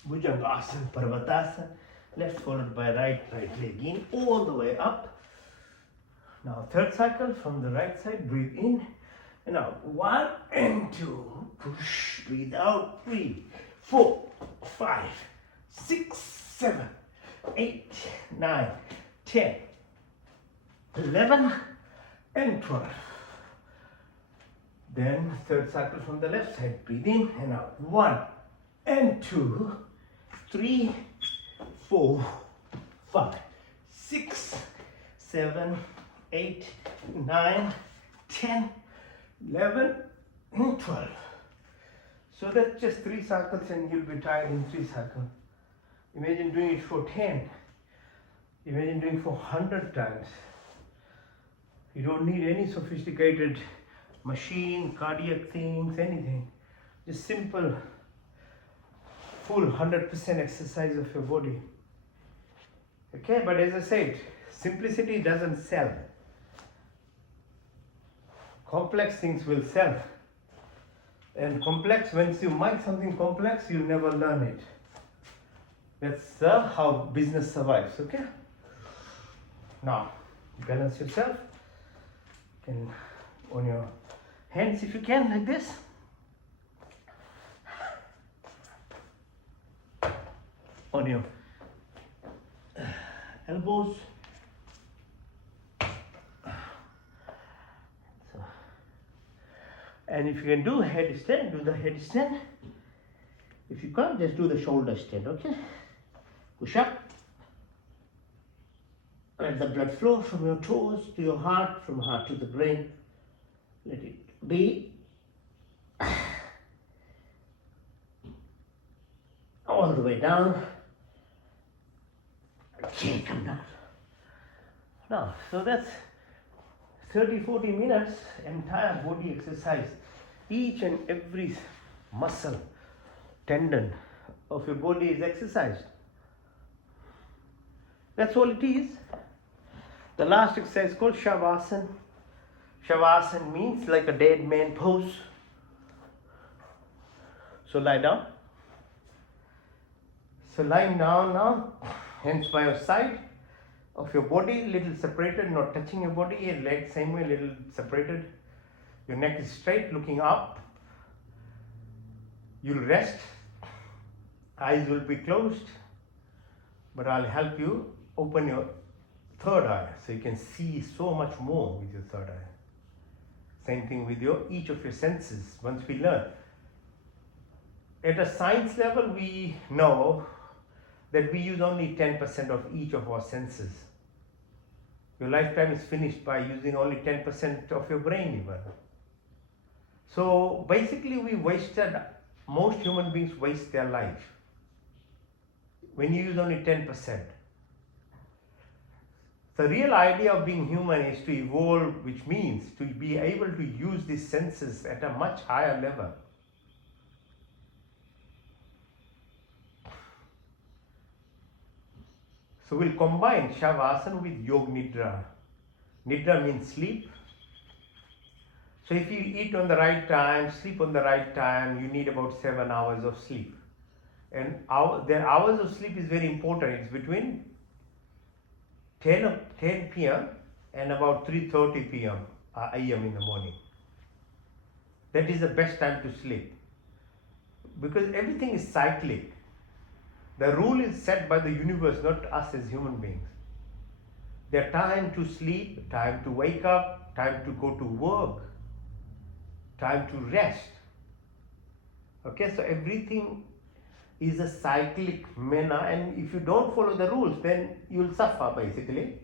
Bhujangasana, Parvatasana. Left followed by right, right leg in all the way up. Now third cycle from the right side. Breathe in and out. 1 and 2. Push. Breathe out. 3, 4, 5, 6, 7, 8, 9, 10, 11 and 12. Then third cycle from the left side. Breathe in and out. 1 and 2, 3, 4, 5, 6, 7, 8, 9, 10, 11 and 12. So that's just 3 cycles and you'll be tired in 3 cycles. Imagine doing it for 10. Imagine doing it for 100 times. You don't need any sophisticated machine, cardiac things, anything. Just simple, full 100% exercise of your body. Okay, but as I said, simplicity doesn't sell. Complex things will sell. And complex, once you make something complex, you'll never learn it. That's how business survives, okay? Now, balance yourself. And on your hands if you can, like this. On your elbows. And if you can do headstand, do the headstand. If you can't, just do the shoulder stand, okay? Push up. And let the blood flow from your toes to your heart, from heart to the brain. Let it be. All the way down. Okay, come down. Now, so that's 30-40 minutes, entire body exercise. Each and every muscle, tendon of your body is exercised. That's all it is. The last exercise is called Shavasana. Shavasana means like a dead man pose. So lie down. So lying down now, hands by your side of your body, little separated, not touching your body, your legs same way, little separated. Your neck is straight, looking up. You'll rest. Eyes will be closed, but I'll help you open your third eye so you can see so much more with your third eye. Same thing with each of your senses. Once we learn, at a science level, we know that we use only 10% of each of our senses. Your lifetime is finished by using only 10% of your brain even. So basically most human beings waste their life when you use only 10%. The real idea of being human is to evolve, which means to be able to use these senses at a much higher level. So we'll combine Shavasana with Yog Nidra. Nidra means sleep. So if you eat on the right time, sleep on the right time, you need about 7 hours of sleep. And their hours of sleep is very important. It's between 10 p.m. and about 3:30 p.m. a.m. in the morning. That is the best time to sleep. Because everything is cyclic. The rule is set by the universe, not us as human beings. Their time to sleep, time to wake up, time to go to work, time to rest. Okay, so everything is a cyclic manner, and if you don't follow the rules, then you'll suffer basically.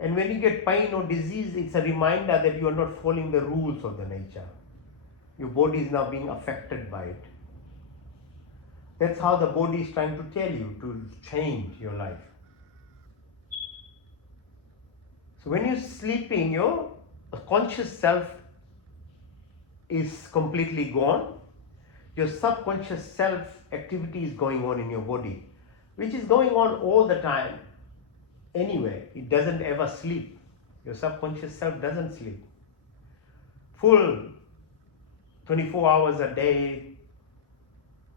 And when you get pain or disease, it's a reminder that you are not following the rules of the nature. Your body is now being affected by it. That's how the body is trying to tell you to change your life. So when you're sleeping, your conscious self is completely gone. Your subconscious self activity is going on in your body, which is going on all the time. Anyway, it doesn't ever sleep. Your subconscious self doesn't sleep. Full 24 hours a day,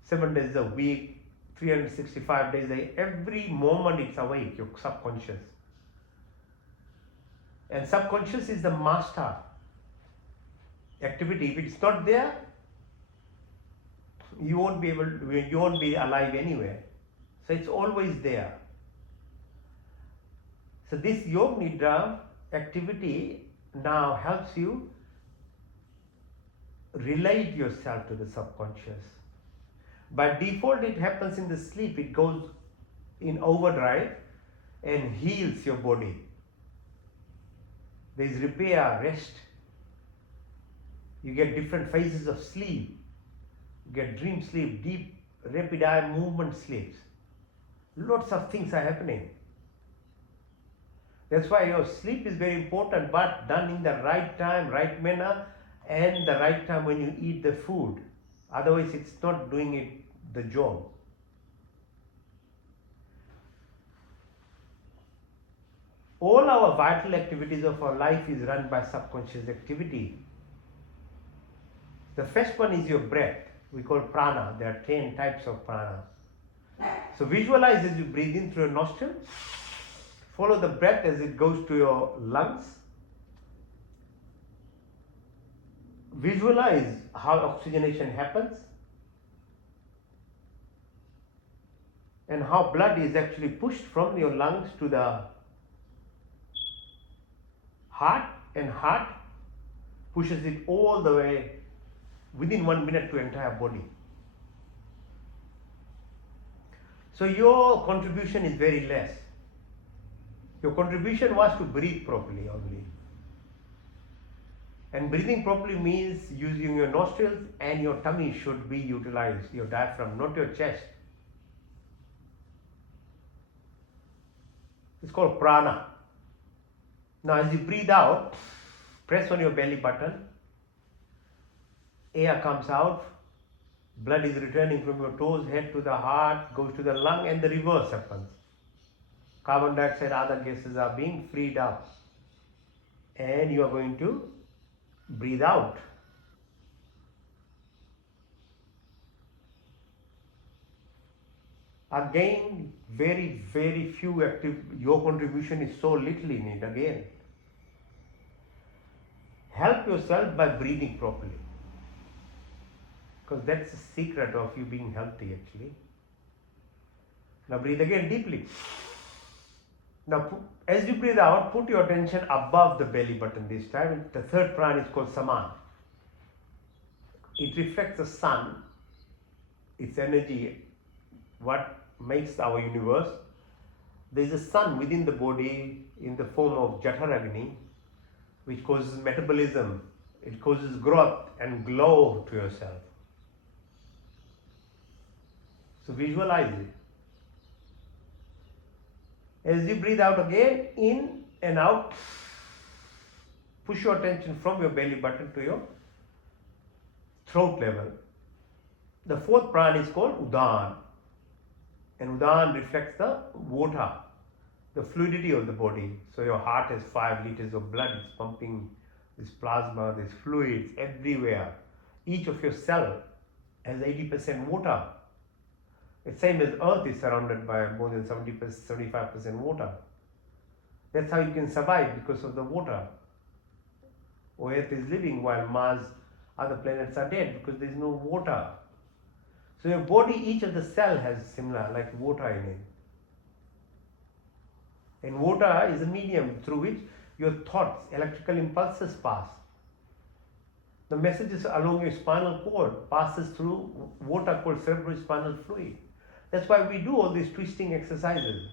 7 days a week, 365 days a day, every moment it's awake, your subconscious. And subconscious is the master activity. If it's not there, you won't be alive anyway. So it's always there. So this Yog Nidra activity now helps you relate yourself to the subconscious. By default, it happens in the sleep. It goes in overdrive and heals your body. There is repair, rest. You get different phases of sleep. You get dream sleep, deep, rapid eye movement sleeps. Lots of things are happening. That's why your sleep is very important, but done in the right time, right manner, and the right time when you eat the food. Otherwise, it's not doing the job. All our vital activities of our life is run by subconscious activity. The first one is your breath. We call prana. There are 10 types of prana. So visualize as you breathe in through your nostrils. Follow the breath as it goes to your lungs. Visualize how oxygenation happens and how blood is actually pushed from your lungs to the heart, and heart pushes it all the way within 1 minute to entire body. So your contribution is very less. Your contribution was to breathe properly only. And breathing properly means using your nostrils, and your tummy should be utilized, your diaphragm, not your chest. It's called prana. Now as you breathe out, press on your belly button, air comes out, blood is returning from your toes, head to the heart, goes to the lung, and the reverse happens. Carbon dioxide, other gases are being freed up, and you are going to breathe out. Again, very, very few active, your contribution is so little in it again. Help yourself by breathing properly, because that's the secret of you being healthy actually. Now breathe again deeply. Now as you breathe out, put your attention above the belly button this time. The third prana is called saman. It reflects the sun, its energy, what makes our universe. There is a sun within the body in the form of Jataragni, which causes metabolism, it causes growth and glow to yourself. So visualize it. As you breathe out again, in and out, push your attention from your belly button to your throat level. The fourth prana is called Udan. And Udan reflects the water, the fluidity of the body. So your heart has 5 liters of blood, it's pumping this plasma, this fluids everywhere. Each of your cell has 80% water. It's same as Earth is surrounded by more than 75% water. That's how you can survive, because of the water. Earth is living while Mars, other planets are dead because there is no water. So your body, each of the cell has similar, like water in it. And water is a medium through which your thoughts, electrical impulses pass. The messages along your spinal cord passes through water called cerebrospinal fluid. That's why we do all these twisting exercises.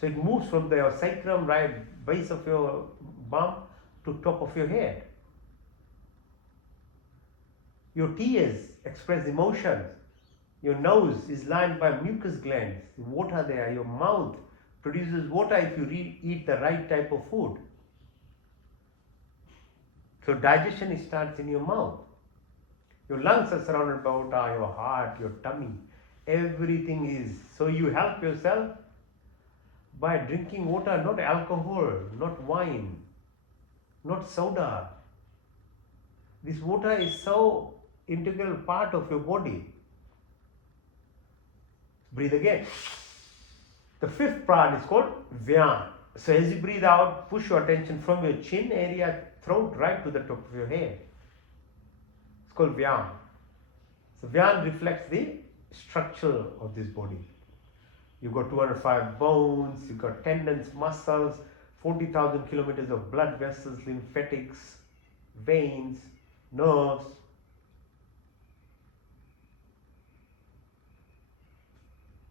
So it moves from the sacrum, right base of your bum to top of your head. Your tears express emotions. Your nose is lined by mucus glands, water there. Your mouth produces water if you eat the right type of food. So digestion starts in your mouth. Your lungs are surrounded by water, your heart, your tummy. Everything is. So you help yourself by drinking water, not alcohol, not wine, not soda. This water is so integral part of your body. Breathe again. The fifth prana is called Vyam. So as you breathe out, push your attention from your chin area, throat, right to the top of your head. It's called Vyam. So Vyam reflects the structure of this body. You've got 205 bones, you've got tendons, muscles, 40,000 kilometers of blood vessels, lymphatics, veins, nerves.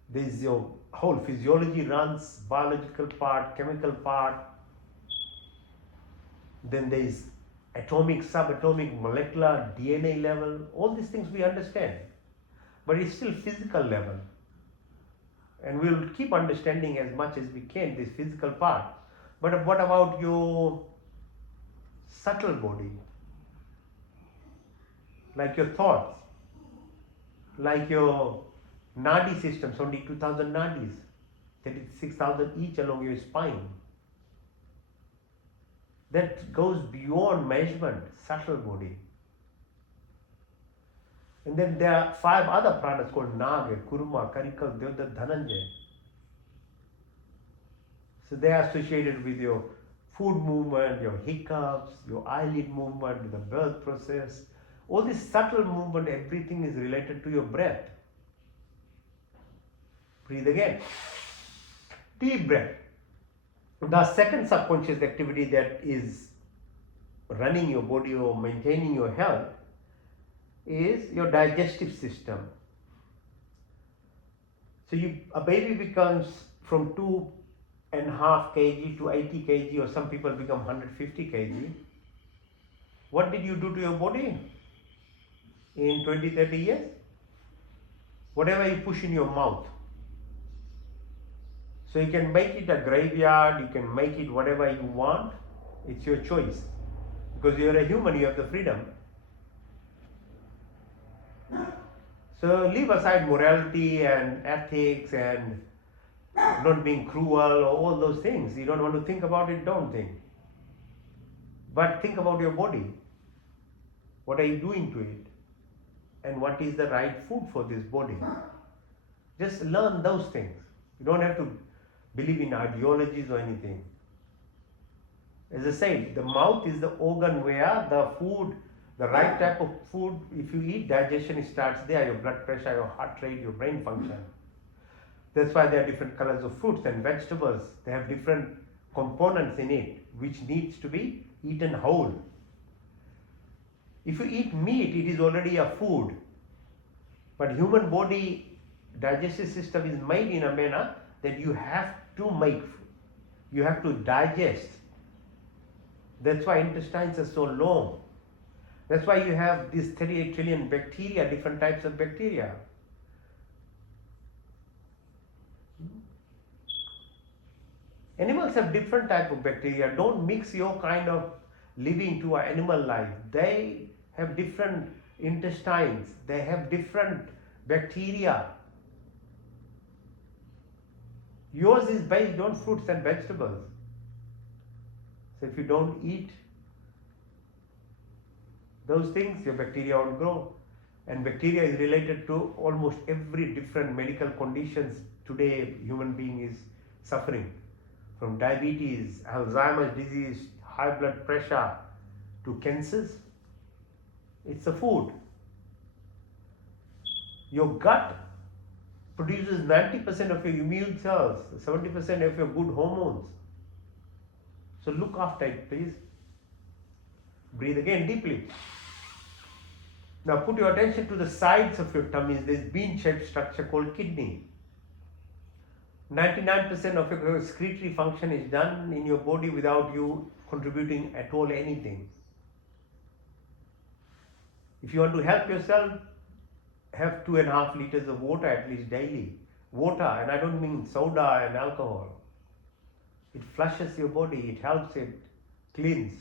There's your whole physiology runs, biological part, chemical part. Then there is atomic, subatomic, molecular, DNA level. All these things we understand. But it's still physical level. And we'll keep understanding as much as we can this physical part. But what about your subtle body? Like your thoughts, like your nadi systems, only 2000 nadis, 36,000 each along your spine. That goes beyond measurement, subtle body. And then there are 5 other pranas called Naga, Kurma, Karikal, Devdat, Dhananjay. So they are associated with your food movement, your hiccups, your eyelid movement, the birth process. All this subtle movement, everything is related to your breath. Breathe again. Deep breath. The second subconscious activity that is running your body or maintaining your health is your digestive system. So a baby becomes from 2.5 kg to 80 kg, or some people become 150 kg. What did you do to your body in 20-30 years? Whatever you push in your mouth. So you can make it a graveyard, you can make it whatever you want. It's your choice. Because you're a human, you have the freedom. So leave aside morality and ethics and not being cruel or all those things. You don't want to think about it, don't think. But think about your body. What are you doing to it? And what is the right food for this body? Just learn those things. You don't have to believe in ideologies or anything. As I said, the mouth is the organ where the food, the right type of food, if you eat, digestion starts there, your blood pressure, your heart rate, your brain function. That's why there are different colors of fruits and vegetables. They have different components in it, which needs to be eaten whole. If you eat meat, it is already a food. But human body digestive system is made in a manner that you have to make, you have to digest. That's why intestines are so long. That's why you have these 38 trillion bacteria, different types of bacteria. Animals have different type of bacteria. Don't mix your kind of living to an animal life. They have different intestines. They have different bacteria. Yours is based on fruits and vegetables. So if you don't eat those things, your bacteria won't grow. And bacteria is related to almost every different medical conditions today human being is suffering. From diabetes, Alzheimer's disease, high blood pressure, to cancers. It's a food. Your gut produces 90% of your immune cells, 70% of your good hormones. So look after it, please. Breathe again deeply. Now put your attention to the sides of your tummy. There's bean-shaped structure called kidney. 99% of your excretory function is done in your body without you contributing at all anything. If you want to help yourself, have 2.5 liters of water at least daily. Water, and I don't mean soda and alcohol. It flushes your body, it helps it cleanse.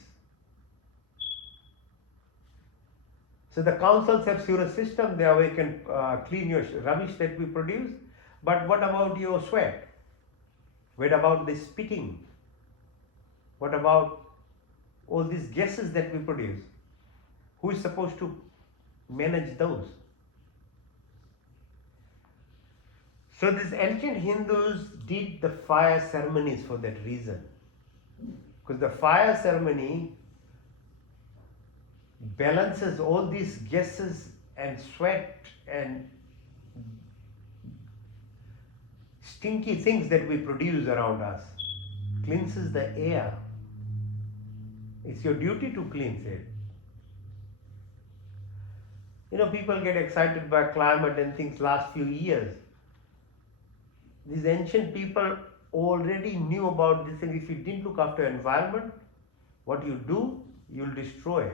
So the councils have sewer system, they can clean your rubbish that we produce. But what about your sweat? What about the spitting? What about all these gases that we produce? Who is supposed to manage those? So these ancient Hindus did the fire ceremonies for that reason. Because the fire ceremony balances all these gases and sweat and stinky things that we produce around us. Cleanses the air. It's your duty to cleanse it. You know, people get excited by climate and things last few years. These ancient people already knew about this, and if you didn't look after environment, what you do, you'll destroy.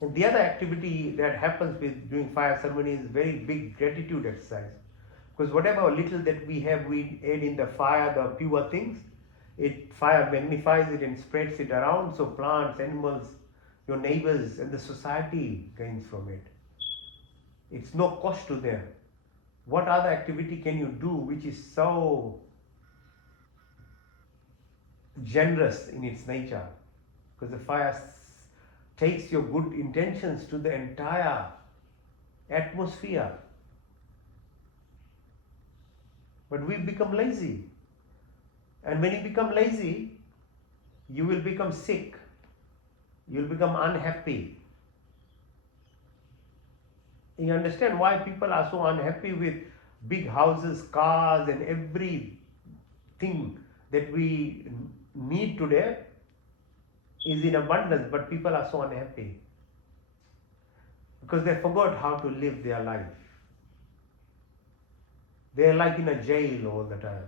And the other activity that happens with doing fire ceremony is very big gratitude exercise. Because whatever little that we have, we add in the fire, the pure things, fire magnifies it and spreads it around, so plants, animals, your neighbors and the society gains from it. It's no cost to them. What other activity can you do which is so generous in its nature? Because the fire takes your good intentions to the entire atmosphere. But we become lazy. And when you become lazy, you will become sick. You will become unhappy. You understand why people are so unhappy with big houses, cars, and everything that we need today is in abundance, but people are so unhappy because they forgot how to live their life. They're like in a jail all the time.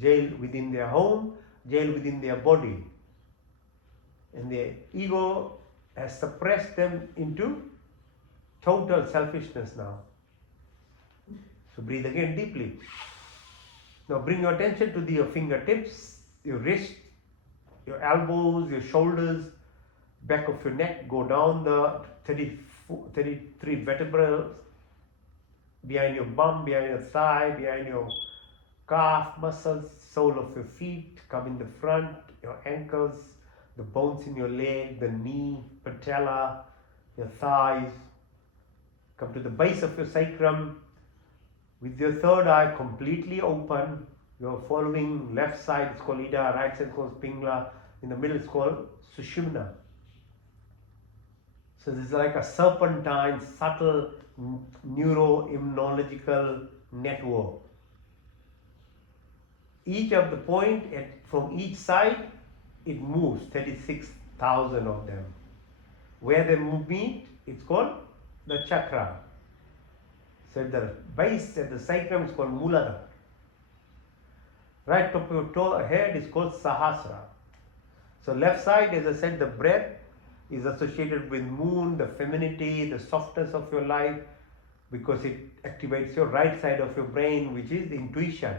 Jail within their home, jail within their body. And their ego has suppressed them into total selfishness now. So breathe again deeply. Now bring your attention to your fingertips, your wrist, your elbows, your shoulders, back of your neck. Go down the 33 vertebrae, behind your bum, behind your thigh, behind your calf muscles, sole of your feet, come in the front, your ankles, the bones in your leg, the knee, patella, your thighs. Come to the base of your sacrum. With your third eye completely open, you're following left side is called Ida, right side is called Pingla, in the middle is called Sushumna. So this is like a serpentine, subtle neuroimmunological network. Each of the point from each side, it moves, 36,000 of them. Where they meet, it's called the chakra. So at the base, at the sacrum, is called Muladhara. Right top of your head is called Sahasrara. So left side, as I said, the breath is associated with moon, the femininity, the softness of your life, because it activates your right side of your brain, which is the intuition.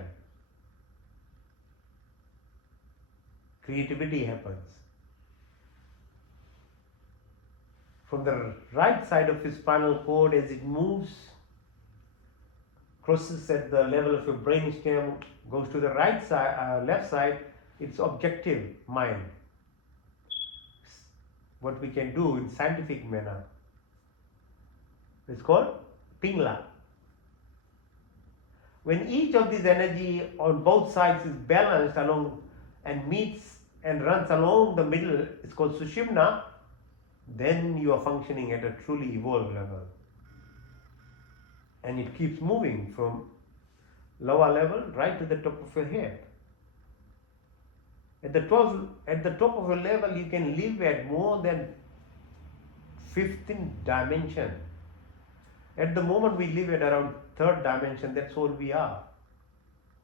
Creativity happens. From the right side of your spinal cord, as it moves, crosses at the level of your brainstem, goes to the right side, left side, it's objective mind. What we can do in scientific manner. It's called Pingla. When each of these energy on both sides is balanced along and meets and runs along the middle, it's called Sushumna, then you are functioning at a truly evolved level. And it keeps moving from lower level right to the top of your head. At the top of your level, you can live at more than 15th dimension. At the moment, we live at around 3rd dimension, that's all we are.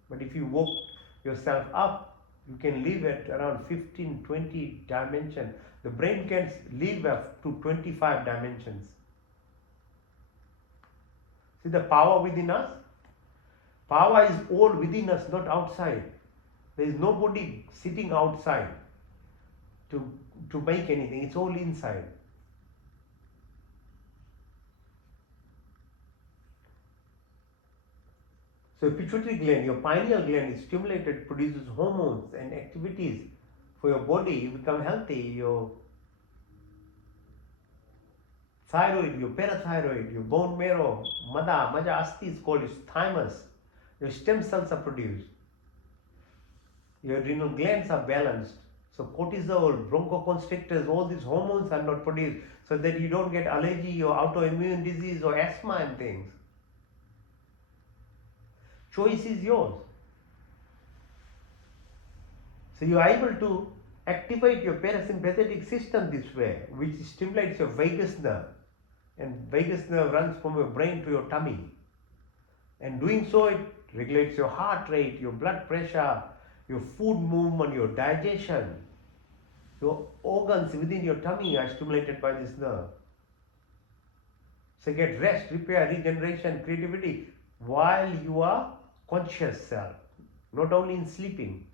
But if you woke yourself up, you can live at around 15, 20 dimension. The brain can live up to 25 dimensions. See the power within us? Power is all within us, not outside. There is nobody sitting outside to make anything. It's all inside. So pituitary gland, your pineal gland is stimulated, produces hormones and activities for your body. You become healthy. Your thyroid, your parathyroid, your bone marrow, maja asti is called, is thymus. Your stem cells are produced. Your adrenal glands are balanced. So cortisol, bronchoconstrictors, all these hormones are not produced so that you don't get allergy or autoimmune disease or asthma and things. Choice is yours. So you are able to activate your parasympathetic system this way, which stimulates your vagus nerve. And vagus nerve runs from your brain to your tummy. And doing so, it regulates your heart rate, your blood pressure, your food movement, your digestion. Your organs within your tummy are stimulated by this nerve. So get rest, repair, regeneration, creativity while you are conscious self. Not only in sleeping,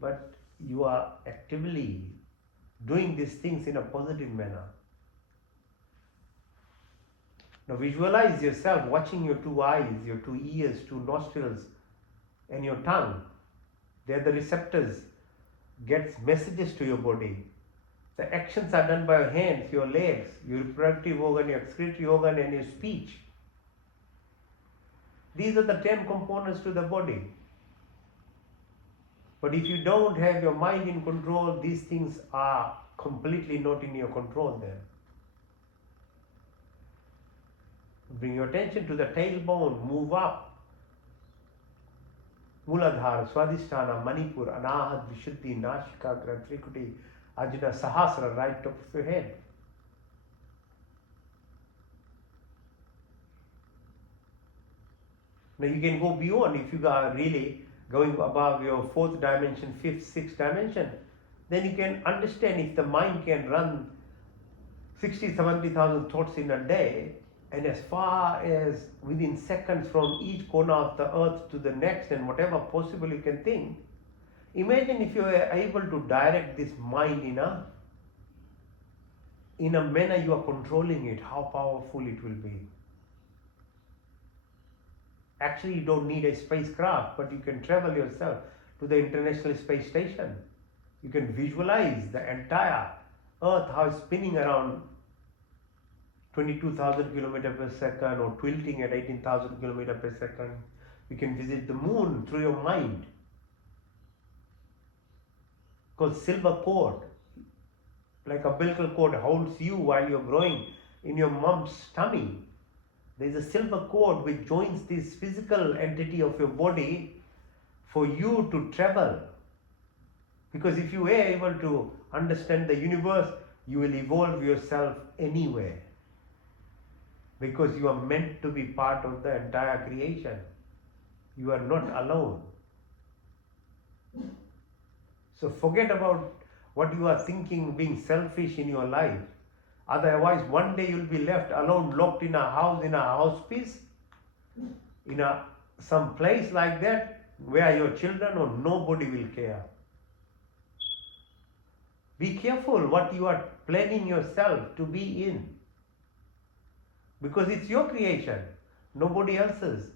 but you are actively doing these things in a positive manner. Now visualize yourself watching your 2 eyes, your 2 ears, 2 nostrils, and your tongue. They are the receptors, gets messages to your body. The actions are done by your hands, your legs, your reproductive organ, your excretory organ, and your speech. These are the 10 components to the body. But if you don't have your mind in control, these things are completely not in your control then. Bring your attention to the tailbone, move up. Muladhara, Swadhisthana, Manipur, Anahat, Vishuddhi, Nashika, Trikuti, Ajna, Sahasrara, right top of your head. Now you can go beyond. If you are really going above your fourth dimension, fifth, sixth dimension, then you can understand if the mind can run 60, 70,000 thoughts in a day, and as far as within seconds from each corner of the earth to the next, and whatever possible you can think. Imagine if you are able to direct this mind in a manner you are controlling it, how powerful it will be. Actually, you don't need a spacecraft, but you can travel yourself to the International Space Station. You can visualize the entire earth, how it's spinning around 22,000 kilometers per second or tilting at 18,000 kilometers per second. You can visit the moon through your mind. Because silver cord, like umbilical cord, holds you while you're growing in your mom's tummy. There is a silver cord which joins this physical entity of your body for you to travel. Because if you are able to understand the universe, you will evolve yourself anywhere. Because you are meant to be part of the entire creation. You are not alone. So forget about what you are thinking being selfish in your life. Otherwise, one day you'll be left alone, locked in a house piece, in some place like that, where your children or nobody will care. Be careful what you are planning yourself to be in. Because it's your creation, nobody else's.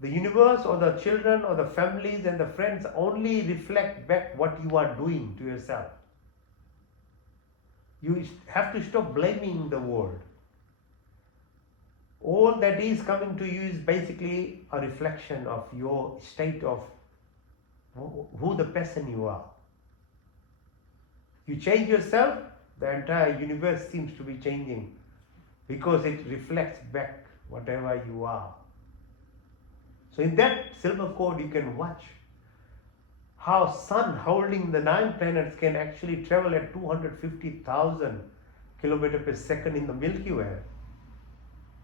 The universe or the children or the families and the friends only reflect back what you are doing to yourself. You have to stop blaming the world. All that is coming to you is basically a reflection of your state of who the person you are. You change yourself, the entire universe seems to be changing because it reflects back whatever you are. So in that silver cord you can watch how sun holding the 9 planets can actually travel at 250,000 kilometers per second in the Milky Way.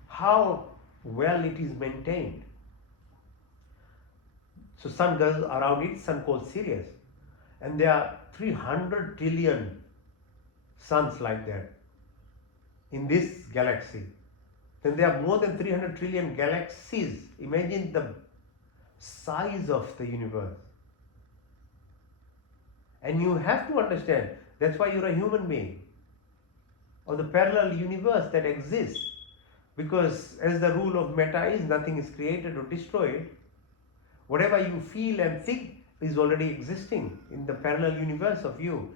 How well it is maintained. So sun goes around its sun called Sirius, and there are 300 trillion suns like that in this galaxy. Then there are more than 300 trillion galaxies. Imagine the size of the universe. And you have to understand, that's why you're a human being, or the parallel universe that exists. Because as the rule of meta is, nothing is created or destroyed. Whatever you feel and think is already existing in the parallel universe of you.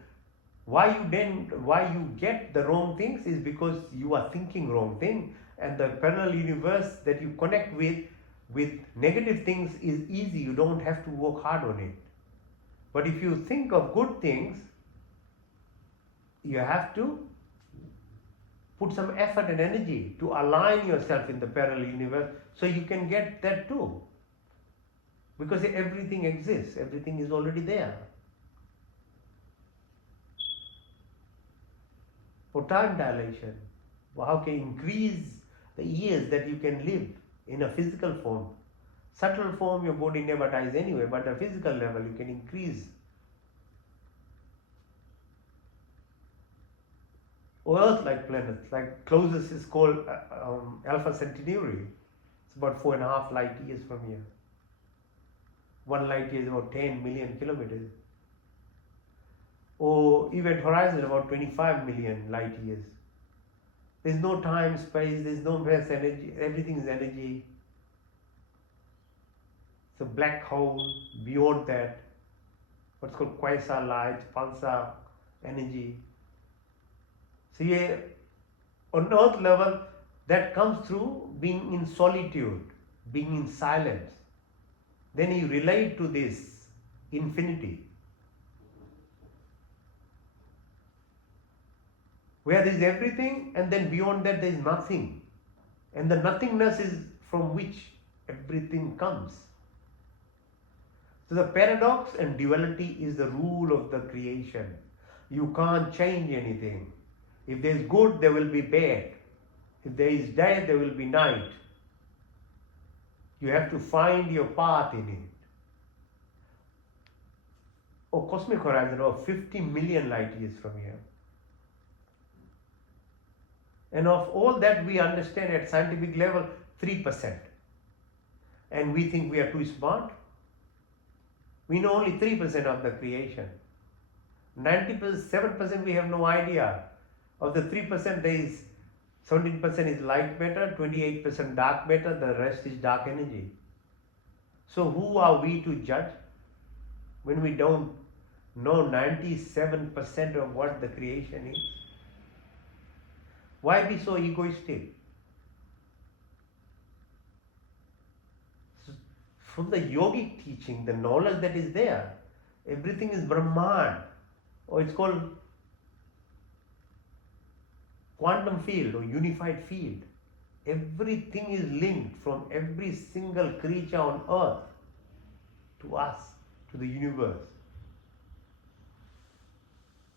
Why you get the wrong things is because you are thinking wrong thing, and the parallel universe that you connect with negative things is easy. You don't have to work hard on it. But if you think of good things, you have to put some effort and energy to align yourself in the parallel universe so you can get that too. Because everything exists, everything is already there. For time dilation, how can you increase the years that you can live in a physical form? Subtle form, your body never dies anyway, but at a physical level you can increase. Or Earth-like planets, like closest is called Alpha Centauri. It's about 4.5 light years from here. 1 light year is about 10 million kilometers. Or Event Horizon, about 25 million light years. There's no time, space, there's no mass energy, everything is energy. It's a black hole. Beyond that, what's called quasar light, pulsar energy. So yeah, on Earth level, that comes through being in solitude, being in silence. Then you relate to this infinity, where there is everything, and then beyond that there is nothing. And the nothingness is from which everything comes. So the paradox and duality is the rule of the creation. You can't change anything. If there is good, there will be bad. If there is day, there will be night. You have to find your path in it. Oh, cosmic horizon, 50 million light years from here. And of all that we understand at scientific level, 3%. And we think we are too smart. We know only 3% of the creation. 97% we have no idea. Of the 3%, there is 17% is light matter, 28% dark matter, the rest is dark energy. So who are we to judge when we don't know 97% of what the creation is? Why be so egoistic? From the yogic teaching, the knowledge that is there, everything is Brahman, or it's called quantum field or unified field. Everything is linked from every single creature on earth to us, to the universe.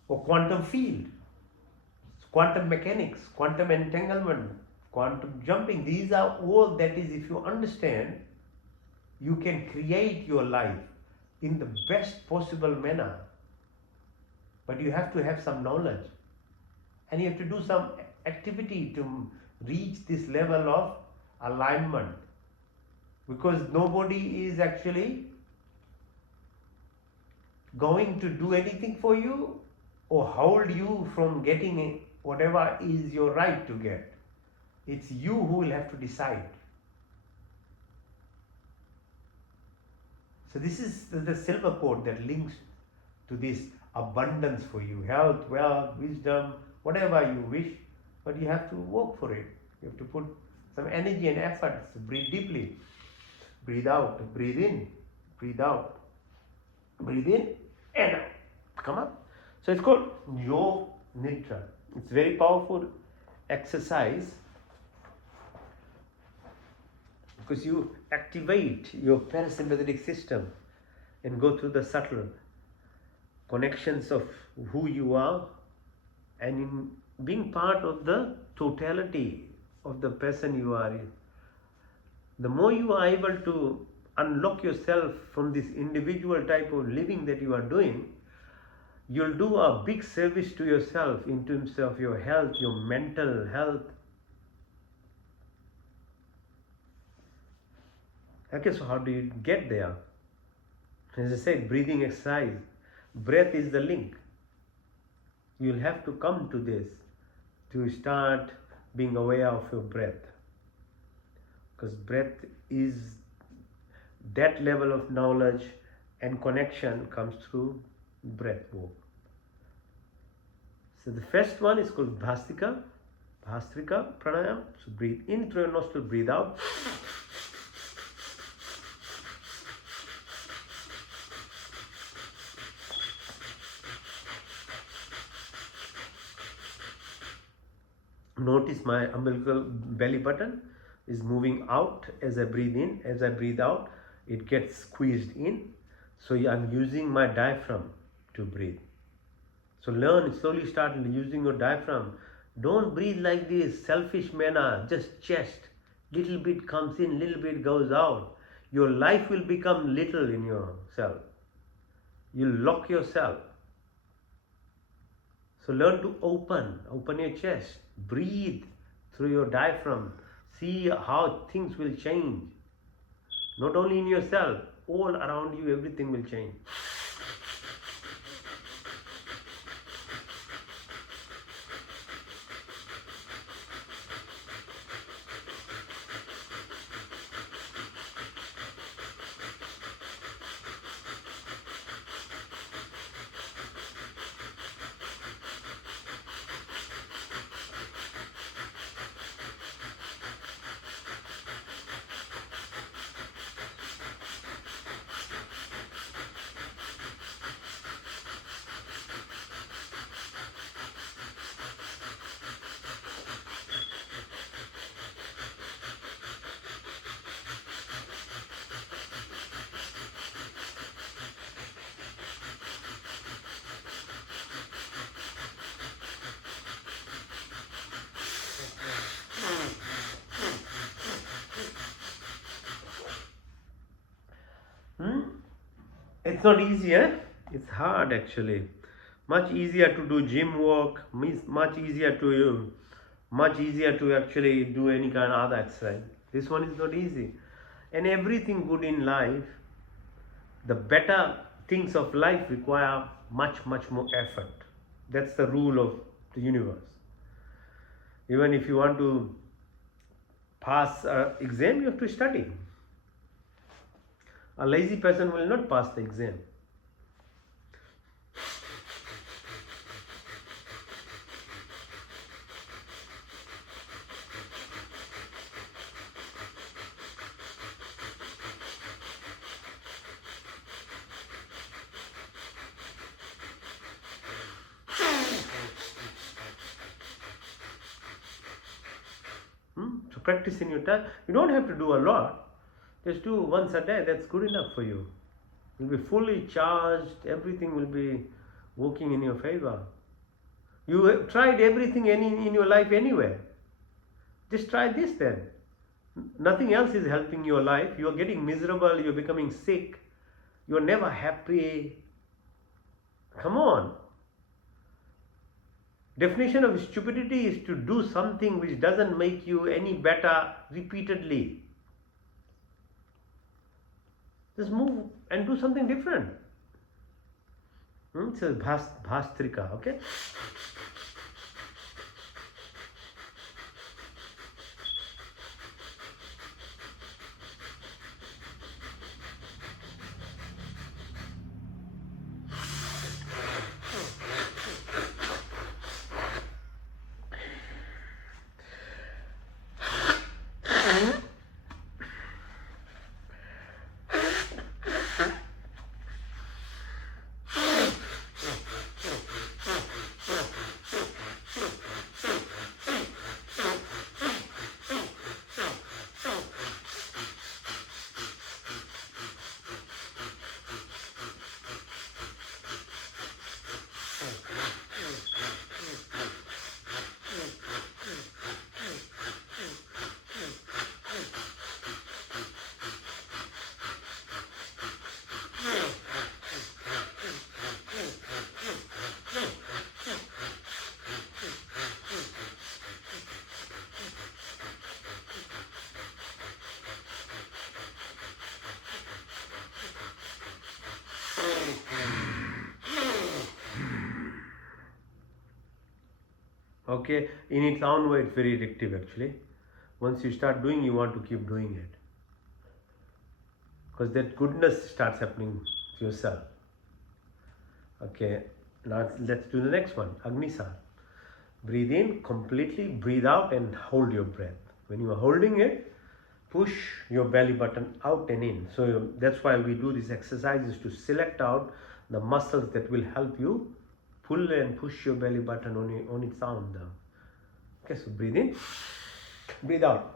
Or quantum field, quantum mechanics, quantum entanglement, quantum jumping. These are all that is, if you understand, you can create your life in the best possible manner. But you have to have some knowledge. And you have to do some activity to reach this level of alignment. Because nobody is actually going to do anything for you or hold you from getting whatever is your right to get. It's you who will have to decide. So this is the silver cord that links to this abundance for you. Health, wealth, wisdom, whatever you wish. But you have to work for it. You have to put some energy and effort. So breathe deeply. Breathe out. Breathe in. Breathe out. Breathe in and out. Come up. So it's called Yog Nidra. It's very powerful exercise because you activate your parasympathetic system and go through the subtle connections of who you are, and in being part of the totality of the person you are. The more you are able to unlock yourself from this individual type of living that you are doing, you'll do a big service to yourself in terms of your health, your mental health. Okay, so how do you get there? As I said, breathing exercise. Breath is the link. You'll have to come to this to start being aware of your breath. Because breath is that level of knowledge and connection comes through breath work. So the first one is called Bhastrika Pranayam. So breathe in through your nostril, breathe out. Notice my umbilical belly button is moving out as I breathe in. As I breathe out, it gets squeezed in. So I'm using my diaphragm to breathe. So slowly start using your diaphragm. Don't breathe like this, selfish manner, just chest. Little bit comes in, little bit goes out. Your life will become little in yourself. You'll lock yourself. So learn to open your chest. Breathe through your diaphragm. See how things will change. Not only in yourself, all around you, everything will change. It's not easy, eh? It's hard actually. Much easier to do gym work, much easier to actually do any kind of other exercise. This one is not easy. And everything good in life, the better things of life require much more effort. That's the rule of the universe. Even if you want to pass an exam, you have to study. A lazy person will not pass the exam. So practice in your time. You don't have to do a lot. Just do once a day. That's good enough for you. You'll be fully charged. Everything will be working in your favor. You have tried everything in your life anyway. Just try this then. Nothing else is helping your life. You are getting miserable. You're becoming sick. You're never happy. Come on. Definition of stupidity is to do something which doesn't make you any better repeatedly. Just move and do something different. It's a Bhastrika, okay? Okay, in its own way, it's very addictive actually. Once you start doing, you want to keep doing it because that goodness starts happening to yourself. Okay, now let's do the next one, Agnisar. Breathe in completely, breathe out, and hold your breath. When you are holding it, push your belly button out and in. So that's why we do these exercises to select out the muscles that will help you pull and push your belly button on its own. Okay, so breathe in, breathe out.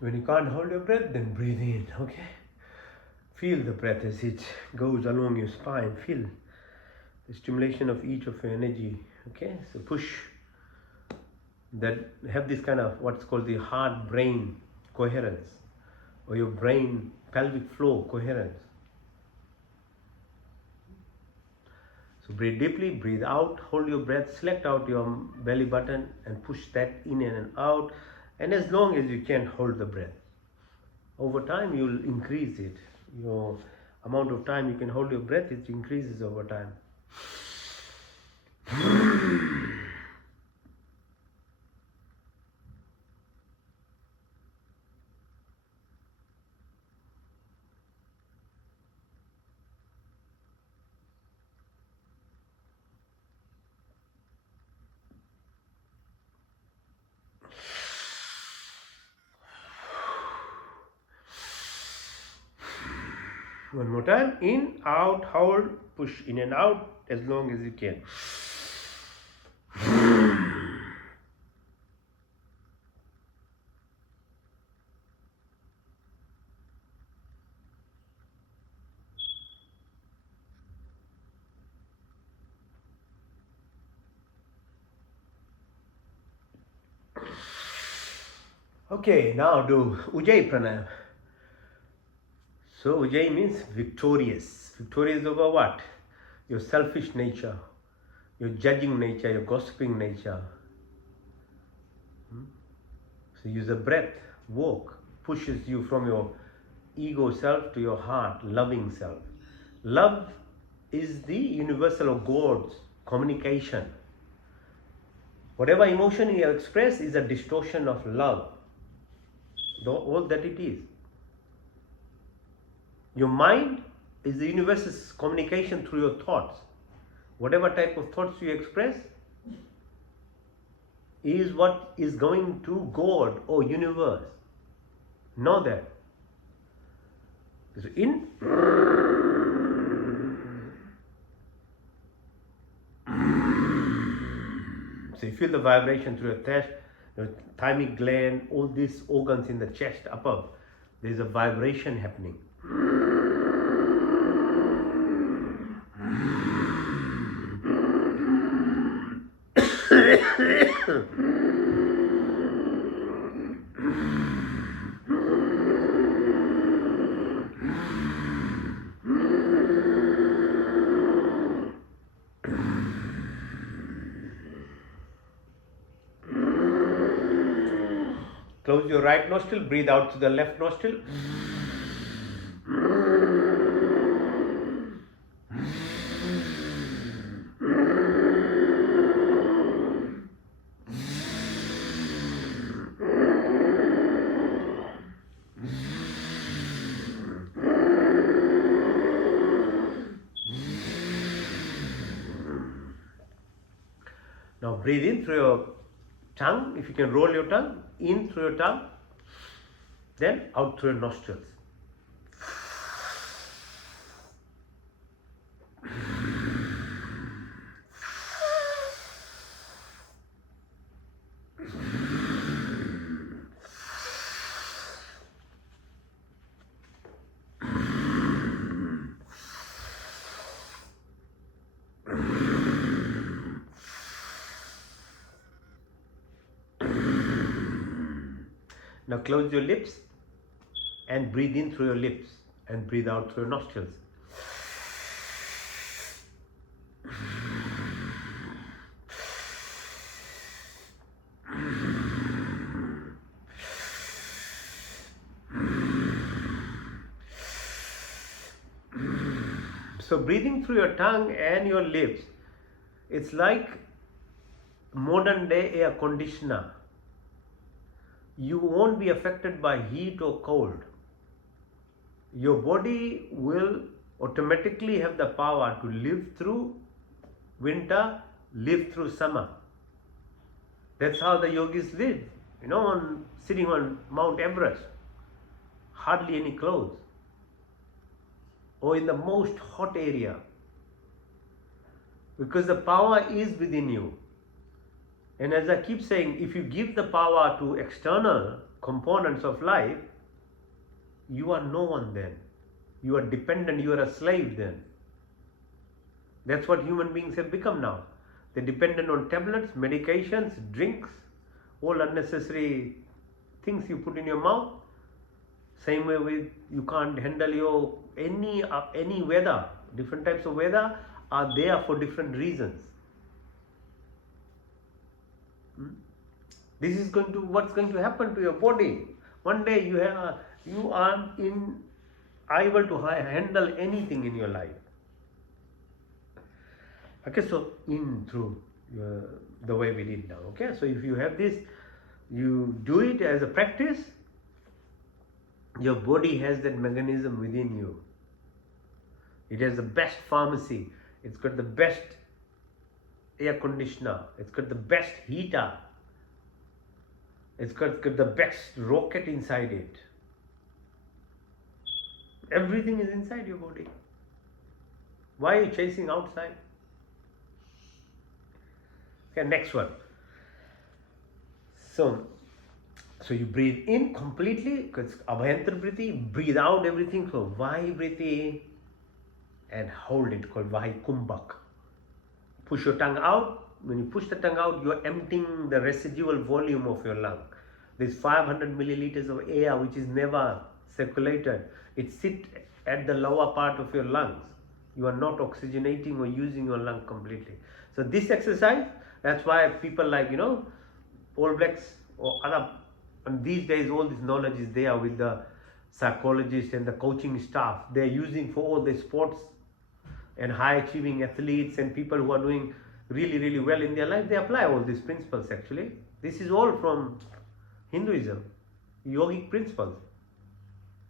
When you can't hold your breath, then breathe in, okay? Feel the breath as it goes along your spine. Feel the stimulation of each of your energy, okay? So push that, have this kind of what's called the heart brain coherence or your brain pelvic floor coherence. So breathe deeply, breathe out, hold your breath, select out your belly button and push that in and out, and as long as you can hold the breath. Over time you will increase it. Your amount of time you can hold your breath, it increases over time. One more time, in, out, hold, push in and out as long as you can. Okay, now do Ujjayi Pranayam. So Ujjayi means victorious. Victorious over what? Your selfish nature, your judging nature, your gossiping nature. So use the breath, walk, pushes you from your ego self to your heart, loving self. Love is the universal of God's communication. Whatever emotion you express is a distortion of love. All that it is. Your mind is the universe's communication through your thoughts. Whatever type of thoughts you express is what is going to God or universe. Know that. So in so you feel the vibration through your chest, your thymic gland, all these organs in the chest above. There is a vibration happening. Close your right nostril, breathe out to the left nostril. Now breathe in through your tongue. If you can roll your tongue, in through your tongue, then out through your nostrils. Now close your lips and breathe in through your lips and breathe out through your nostrils. So breathing through your tongue and your lips, it's like modern day air conditioner. You won't be affected by heat or cold. Your body will automatically have the power to live through winter, live through summer. That's how the yogis live, sitting on Mount Everest, hardly any clothes, or in the most hot area, because the power is within you. And as I keep saying, if you give the power to external components of life, you are no one then. You are dependent, you are a slave then. That's what human beings have become now. They're dependent on tablets, medications, drinks, all unnecessary things you put in your mouth. Same way with you can't handle your any weather. Different types of weather are there for different reasons. This is what's going to happen to your body. One day you are able to handle anything in your life. Okay, so in through the way we did now. Okay, so if you have this, you do it as a practice. Your body has that mechanism within you. It has the best pharmacy. It's got the best air conditioner. It's got the best heater. It's got the best rocket inside it. Everything is inside your body. Why are you chasing outside? Okay, next one. So you breathe in completely, because Abhyantar Briti, breathe out everything. So Vahi Briti, and hold it, called Vahi Kumbhak. Push your tongue out. When you push the tongue out, you are emptying the residual volume of your lung. There's 500 milliliters of air which is never circulated. It sits at the lower part of your lungs. You are not oxygenating or using your lung completely. So this exercise, that's why people like, All Blacks or other, and these days all this knowledge is there with the psychologists and the coaching staff. They're using for all the sports and high achieving athletes and people who are doing really, really well in their life. They apply all these principles actually. This is all from Hinduism, yogic principles.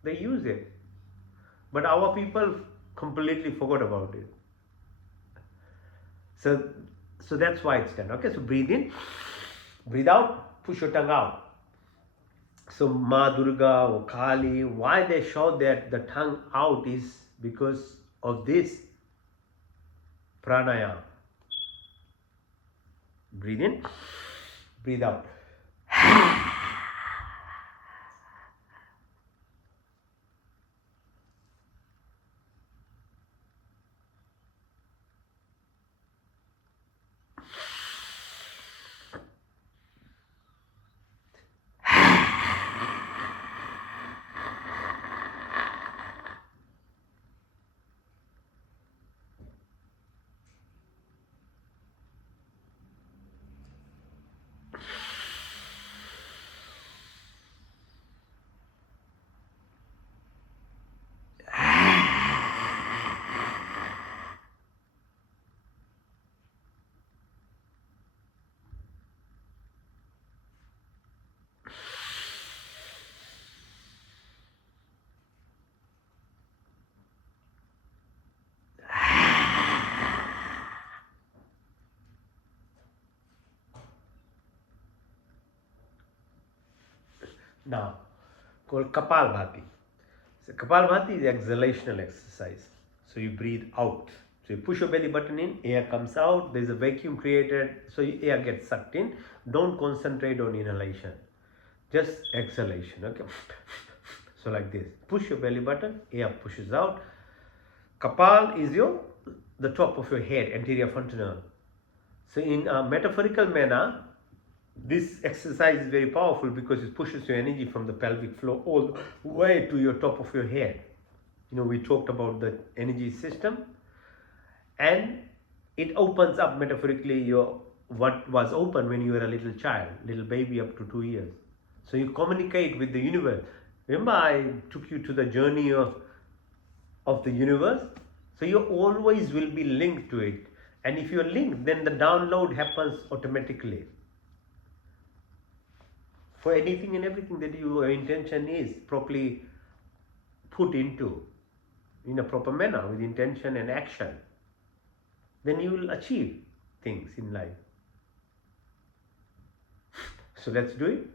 They use it. But our people completely forgot about it. So that's why it's done. Okay, so breathe in, breathe out, push your tongue out. So Ma Durga or Kali, why they show that the tongue out is because of this pranayama. Breathe in, breathe out. Now, called Kapalbhati. So Kapalbhati is exhalational exercise. So you breathe out. So you push your belly button in, air comes out, there's a vacuum created, so air gets sucked in. Don't concentrate on inhalation, just exhalation. Okay. So like this, push your belly button, air pushes out. Kapal is the top of your head, anterior fontanelle. So in a metaphorical manner, this exercise is very powerful because it pushes your energy from the pelvic floor all the way to your top of your head. We talked about the energy system, and it opens up metaphorically your what was open when you were a little child, little baby up to 2 years. So you communicate with the universe. Remember, I took you to the journey of the universe. So you always will be linked to it, and if you're linked, then the download happens automatically for anything and everything that your intention is properly put into in a proper manner with intention and action. Then you will achieve things in life. So let's do it.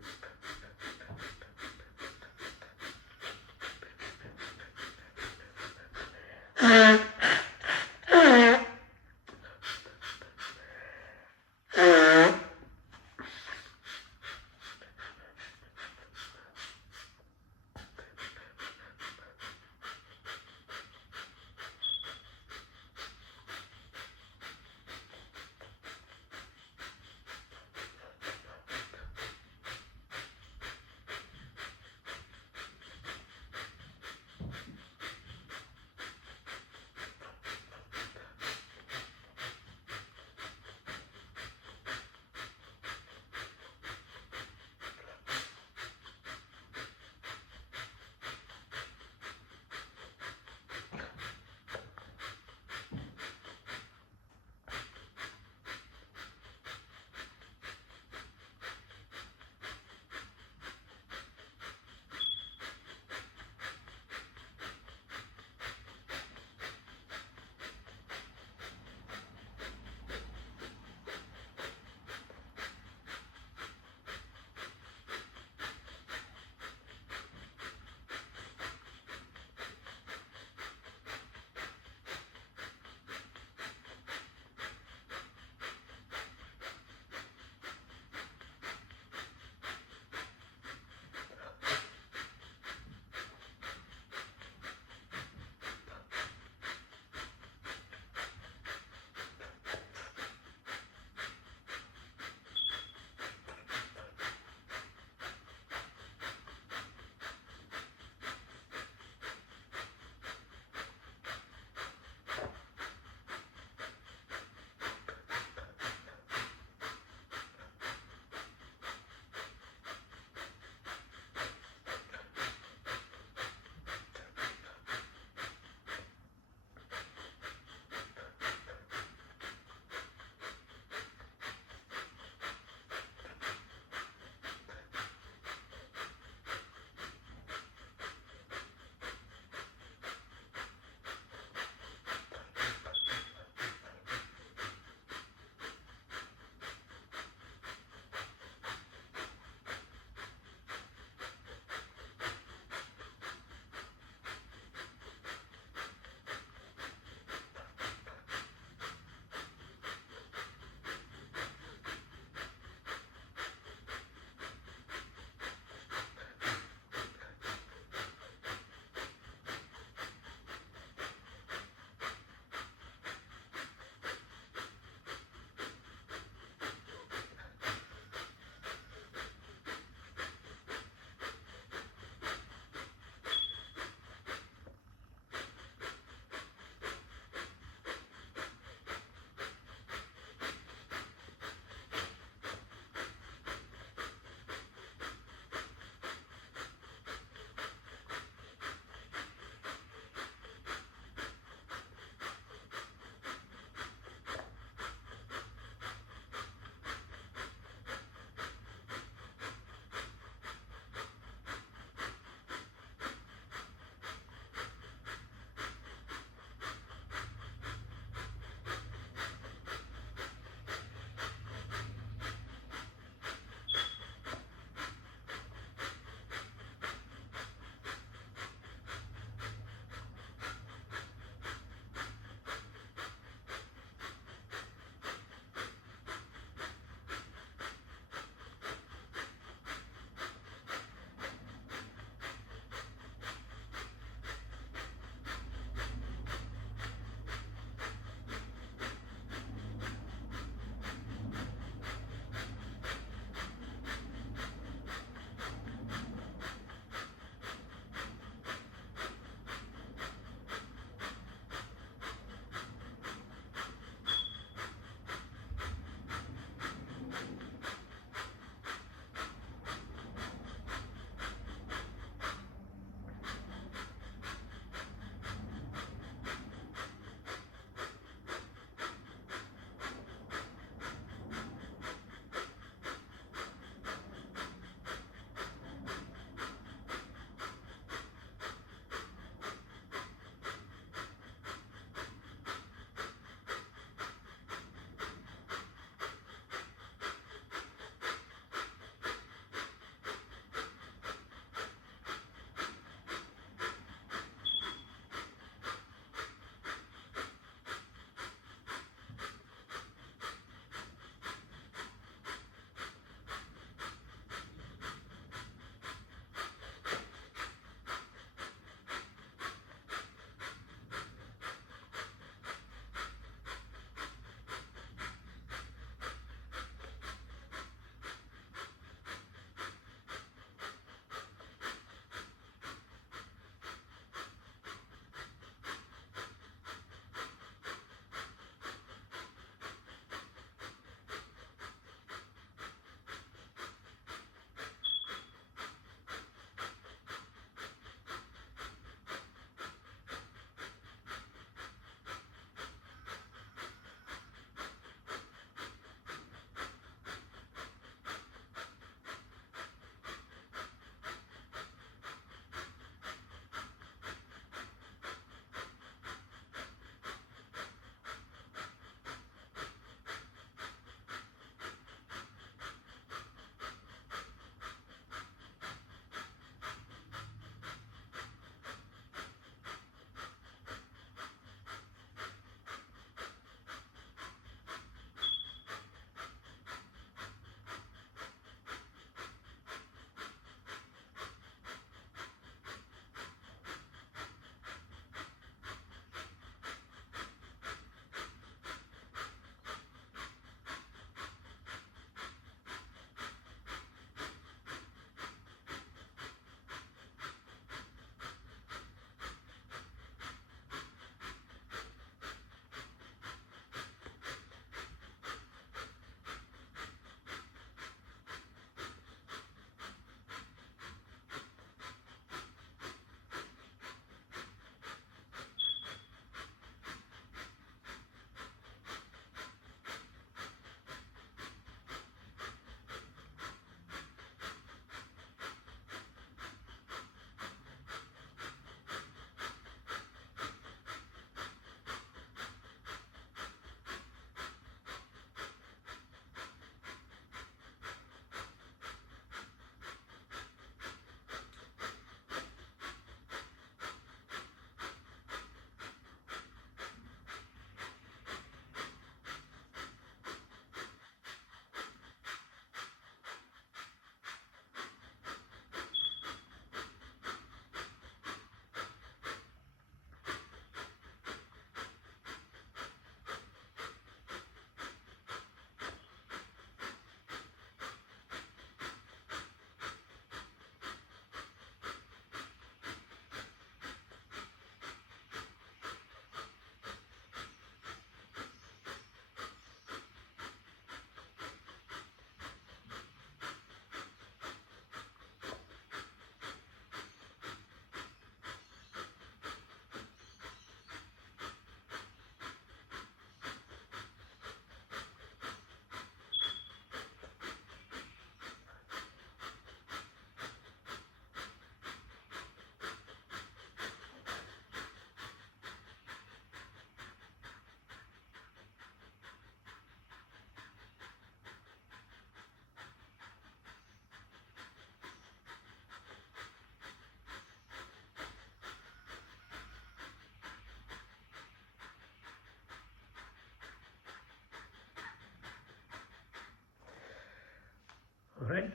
right?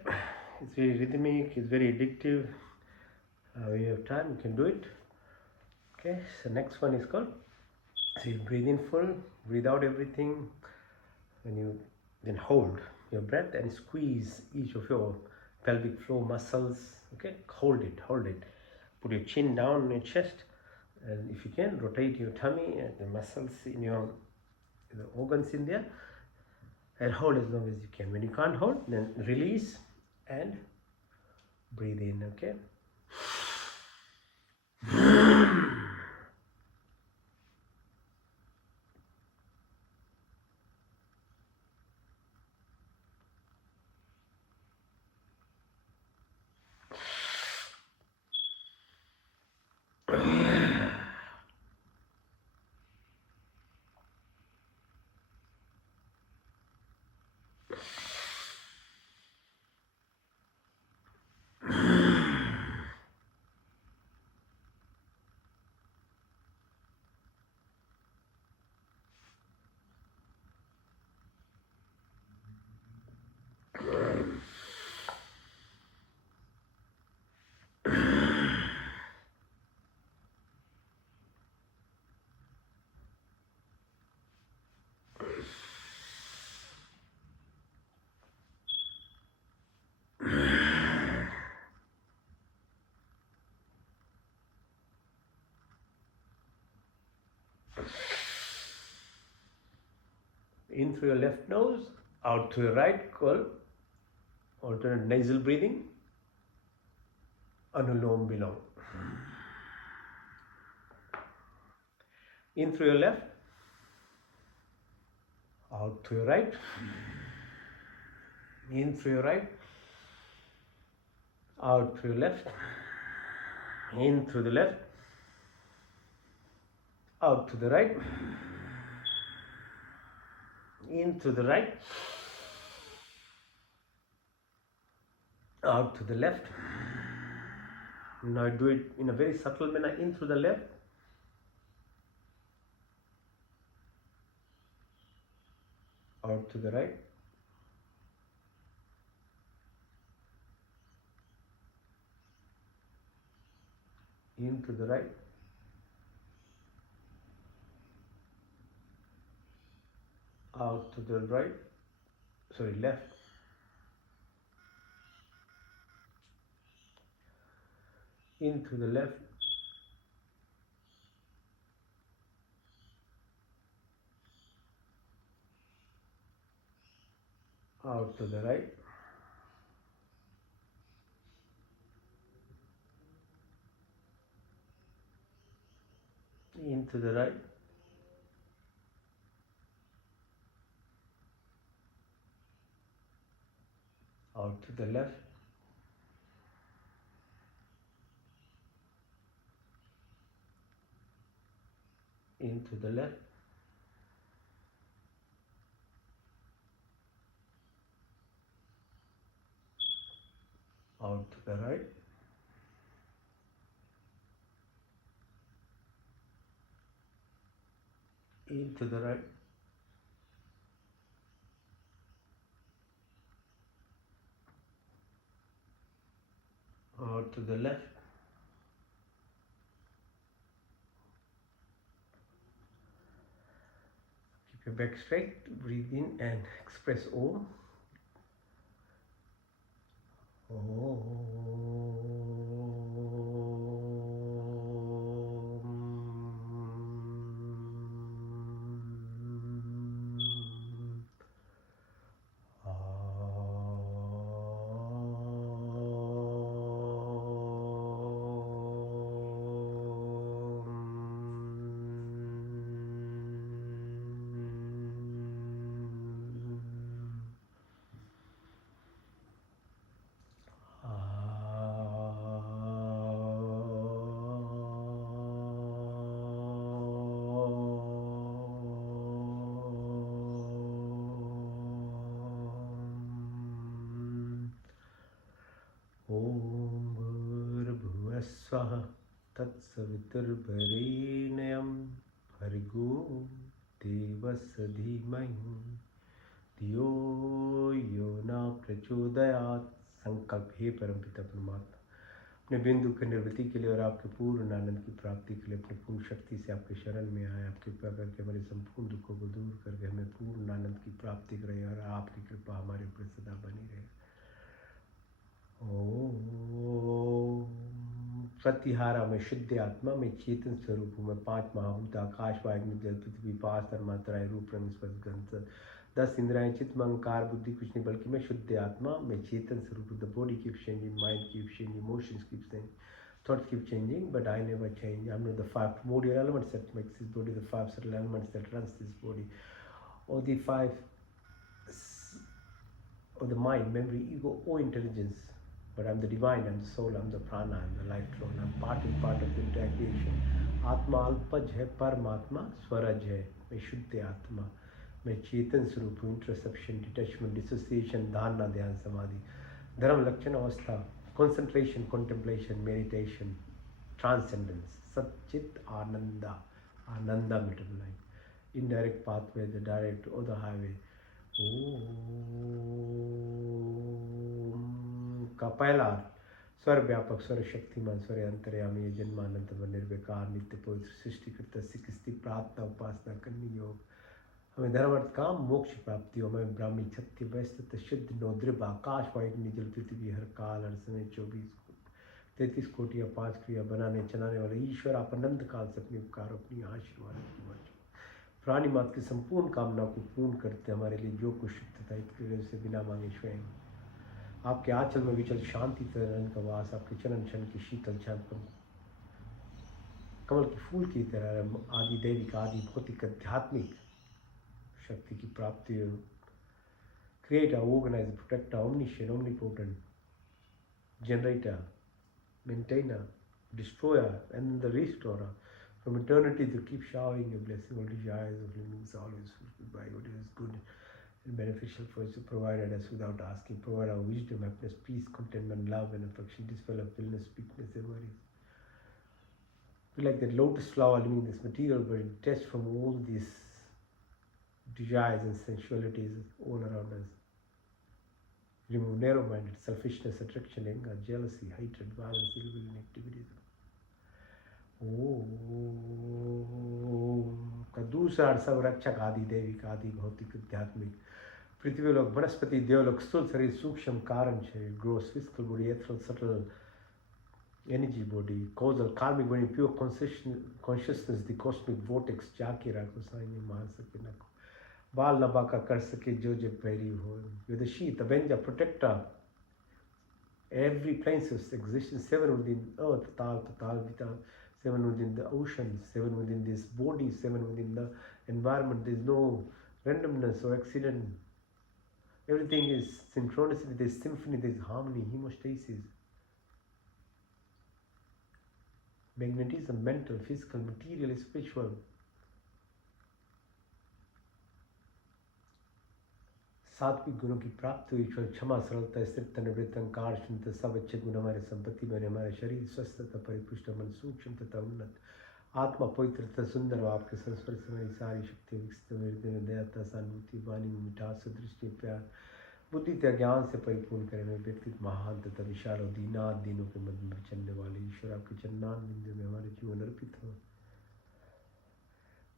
It's very rhythmic, it's very addictive. When you have time, you can do it. Okay, so next one is called, so you breathe in full, breathe out everything, and you then hold your breath and squeeze each of your pelvic floor muscles. Okay, hold it, hold it. Put your chin down on your chest, and if you can, rotate your tummy and the muscles in your the organs in there, and hold as long as you can. When you can't hold, then release and breathe in. Okay. In through your left nose, out through your right, called alternate nasal breathing, Anulom Vilom. In through your left, out through your right, in through your right, out through your left, in through the left, out to the right, in through the right, out to the left. Now do it in a very subtle manner, in through the left, out to the right, in to the right, out to the right, left, into the left, out to the right, into the right, out to the left, into the left, out to the right, into the right, out to the left. Keep your back straight, breathe in and express Om. Om Bhurabhuvasvaha Tatsaviturvarenyam Bhargo Devasya Dhimahi धियो यो न प्रचोदयात्। संकल्प, हे परमपिता परमात्मा, अपने बिंदु के निर्वृत्ति के लिए और आपके पूर्ण आनंद की प्राप्ति के लिए अपनी पूर्ण शक्ति से आपके शरण में आए। आपकी कृपा करके हमारे संपूर्ण दुखों को दूर करके हमें पूर्ण आनंद की प्राप्ति करे और आपकी कृपा हमारे ऊपर सदा बनी रहे। ओम। प्रतिहारा में शुद्ध आत्मा में चेतन स्वरूप में 5 महाभूत आकाश वायु जल पृथ्वी 5 तन्मात्राएं रूप रंग स्पर्श गंध 10 इंद्रियां चित्त अहंकार बुद्धि कुछ नहीं बल्कि मैं शुद्ध आत्मा में चेतन स्वरूप। The body keep changing, mind keep changing, emotions keep changing, thoughts keep changing, but I never change. I'm not the 5 primordial elements that makes this body, the 5 subtle elements that runs this body, or the 5 of the mind, memory, ego, or intelligence. But I'm the divine, I'm the soul, I'm the prana, I'm the life flow, I'm part and part of the entire creation. आत्मा अल्पज है, परमात्मा स्वरज है। मैं शुद्ध आत्मा, मैं चेतन स्वरूप हूँ। इंटरसेप्शन, डिटैचमेंट, डिसोसिएशन, धारणा, ध्यान, समाधि, धर्म, लक्षण, अवस्था, concentration, contemplation, meditation, transcendence, Sachchit Ananda, Ananda multiplying, indirect pathway, the direct or the highway. ओम का पहला स्वर व्यापक, स्वर शक्तिमान, स्वर अंतर्यामी, जन्मानंत व निर्विकार, नित्य पवित्र, सृष्टिकर्ता, सिकस्ती, प्रार्थना, उपासना करनी योग। हमें धर्म अर्थ काम मोक्ष प्राप्ति हो। हमें ब्राह्मी, क्षत्रिय, वैश्य, शुद्ध, नौद्रिप, आकाश, वायु, जल, पृथ्वी, हर काल, हर समय, 24-33 कोटि या 5 क्रिया बनाने चलाने वाले ईश्वर, आप अनंत काल से अपने उपकार, अपनी आशीर्वाद की वर्षा प्राणी मात्र की संपूर्ण कामना को पूर्ण करते हमारे लिए जो कुछ तथा से बिना मांगे स्वयं आपके आंचल में विचल शांति तरन का वास, आपके चरण क्षण की शीतल छाप कमल के फूल की तरह आदि दैविक, आदि भौतिक, आध्यात्मिक शक्ति की प्राप्ति हो। Creator, organiser, protector, omniscient, omnipotent, generator, maintainer, destroyer, and the restorer. From eternity to keep showering your blessing, all desires of living is always fulfilled by what is good and beneficial for us to provide us without asking. Provide our wisdom, happiness, peace, contentment, love, and affection. Dispel of illness, weakness, and worries. We like that lotus flower living this material, but detached from all these desires and sensualities all around us. Remove narrow-minded, selfishness, attraction, anger, jealousy, hatred, violence, ill will, and activities. ओम का दूसरा सब रक्षक, आदि दैविक, आदि भौतिक, आध्यात्मिक, पृथ्वी लोक, वनस्पति, देवलोक, स्थूल शरीर, सूक्ष्म कारण शरीर, gross, physical body, ethereal, subtle energy body, causal, karmic body, pure consciousness, the cosmic vortex, जाके रखो साईं में मान सके न को बाल न बाका कर सके जो जग पैरी हो। You're the sheath, avenger, protector, every planes of existence, 7 within earth, tal, total, vital, 7 within the ocean, 7 within this body, 7 within the environment. There's no randomness or accident. Everything is synchronicity, there's symphony, there's harmony, hemostasis. Magnetism, mental, physical, material, spiritual. सात्विक गुणों की प्राप्ति हुई, क्षमा, सरलता, स्थिरता, निवृत्त, अहंकार, शून्यता, सब अच्छे गुण हमारे संपत्ति बने। हमारे शरीर स्वस्थ तथा परिपुष्ट, मन सूक्ष्म तथा उन्नत, आत्मा पवित्र तथा सुंदर हो। आपके संस्पर्श से हमारी सारी शक्ति विकसित, हृदय में दयाता, सहानुभूति, वाणी में मिठास, दृष्टि, प्यार, बुद्धि तथा ज्ञान से परिपूर्ण करें। हमें व्यक्तित्व महान तथा विशाल और दीनात दीनों के मध्य में चलने वाले ईश्वर, आपके चरणान बिंदु में हमारे जीवन अर्पित हो।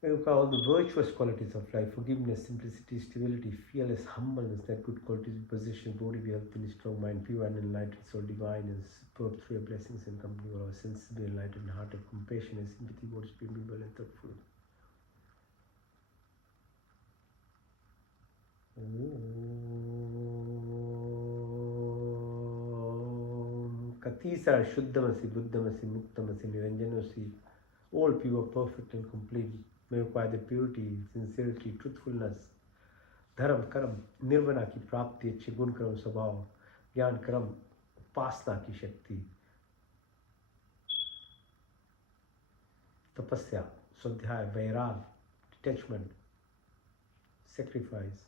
May you call the virtuous qualities of life: forgiveness, simplicity, stability, fearless, humbleness, that good qualities we possess, body, be healthy, strong mind, pure and enlightened soul, divine and superb through your blessings and company of our sensible, enlightened heart of compassion and sympathy, body, spirit, being and thoughtful. का तीसरा शुद्धमसि, बुद्धमसि, मुक्तमसि, निरंजनमसि, all pure, perfect and complete. May acquire the purity, sincerity, truthfulness, धर्म, कर्म, निर्वना की प्राप्ति, अच्छे गुण, कर्म, स्वभाव, ज्ञान, कर्म, उपासना की शक्ति, तपस्या, स्वाध्याय, वैराग, डिटैचमेंट, सेक्रीफाइस,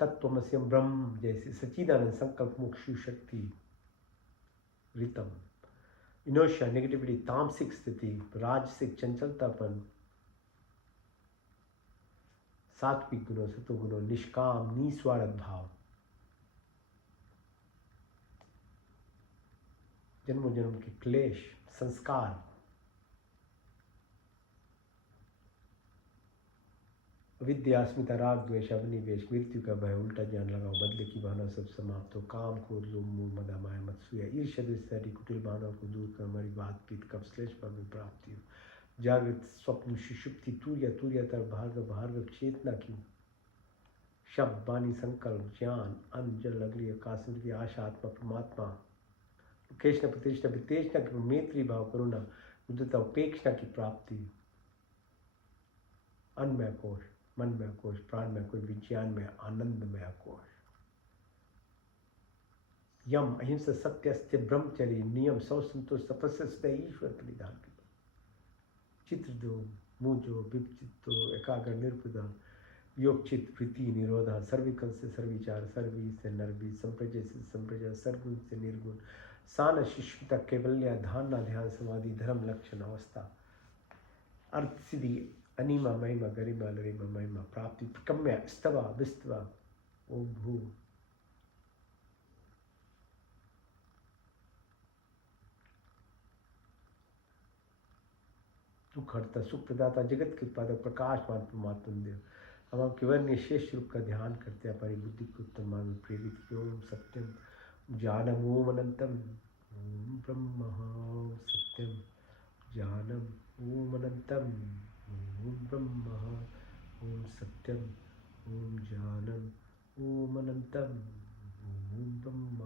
तत्वमस्यम ब्रह्म जैसी सच्चिदानंद, संकल्प, मोक्ष शक्ति, रितम, इनर्शिया, नेगेटिविटी, तामसिक स्थिति, राजसिक चंचलतापन, सात्विक गुणों, सतोगुणों, निष्काम निस्वार्थ भाव, जन्मों जन्म के क्लेश, संस्कार, विद्या, अस्मिता, राग, द्वेष, अभिनिवेश, मृत्यु का भय, उल्टा ज्ञान लगाओ, बदले की भावना सब समाप्त हो, काम, क्रोध, लोभ, मोह, मद, माया, मत्सूया, ईर्ष्या, द्वेष, कुटिल भावनाओं को दूर कर हमारी बात पीत कब श्लेष पर में प्राप्ति हो। जागृत, स्वप्न, सुषुप्ति, तूर्य, तूर्यतर, भार्गव, भार्गव, चेतना की, शब्द, वाणी, संकल्प, ज्ञान, अन्न, जल, अग्नि, आकाश, स्मृति, आशा, आत्मा, परमात्मा, कृष्ण, प्रतिष्ठा, वितेष्णा की, मैत्री भाव, करुणा, बुद्धता, उपेक्षा की प्राप्ति, अन्नमय कोश, मनमय कोश, प्राणमय कोश, विज्ञानमय, आनंदमय कोश, यम, अहिंसा, सत्य, अस्त्य, ब्रह्मचर्य, नियम, सौ संतोष, तपस्या, सदैव ईश्वर परिधान की, चित्र दो, मुझो, विचित्तो, एकाग्र, निर्पुदा, योग, चित, वृत्ति, निरोधा, सर्विकल से सर्विचार, सर्वी से नरवी, संप्रजय से संप्रजा, सर्वगुण से निर्गुण, सान, शिष्यता, कैवल्य, धारणा, ध्यान, समाधि, धर्म, लक्षण, अवस्था, अर्थ, सिद्धि, अनिमा, महिमा, गरिमा, लरिमा, महिमा, प्राप्ति, प्रकम्य, स्तवा, विस्तवा, ओम भू, दुख हरता, सुख प्रदाता, जगत के उत्पादक, प्रकाशमान परमात्मा देव, हम आपके वर्ण्य शेष रूप का ध्यान करते हैं, हमारी बुद्धि को उत्तम मार्ग में प्रेरित किया। ओम सत्यम जानम ओम अनंतम, ओम ब्रह्म सत्यम जानम ओम अनंतम, ओम ब्रह्म, ओम सत्यम, ओम जानम ओम अनंतम, ओम ब्रह्म,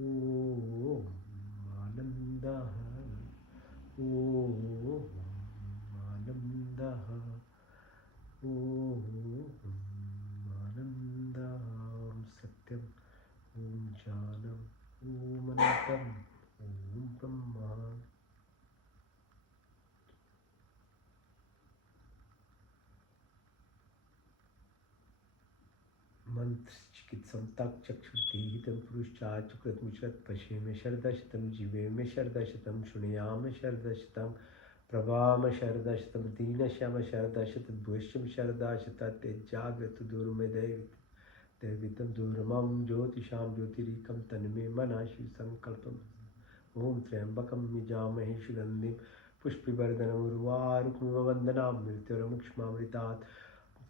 ओम आनंदः, ओम आनंदः, ओम आनंदः, ओम सत्यम, ओम जानम ओम अनंतम, ओम ब्रह्म। मंत्र चिकित्सम तक चक्षुर्तीहितं पुरुषाचुकृत मुचरत पशे में शरदशतम, जीवे में शरदशतम, शुणयाम शरदशतम, प्रभाम शरदशतम, दीनश्याम शरदशत, भूष्यम शरदाशत, तेजाग्रत दूरमे दैवितं दूरमं ज्योतिषां ज्योतिरीकं तन्मे मनः शिव संकल्पम्। ओम त्र्यंबकं यजामहे सुगन्धिं पुष्टिवर्धनम् उर्वारुकमिव वन्दनां मृत्युर्मुक्षमामृतात्।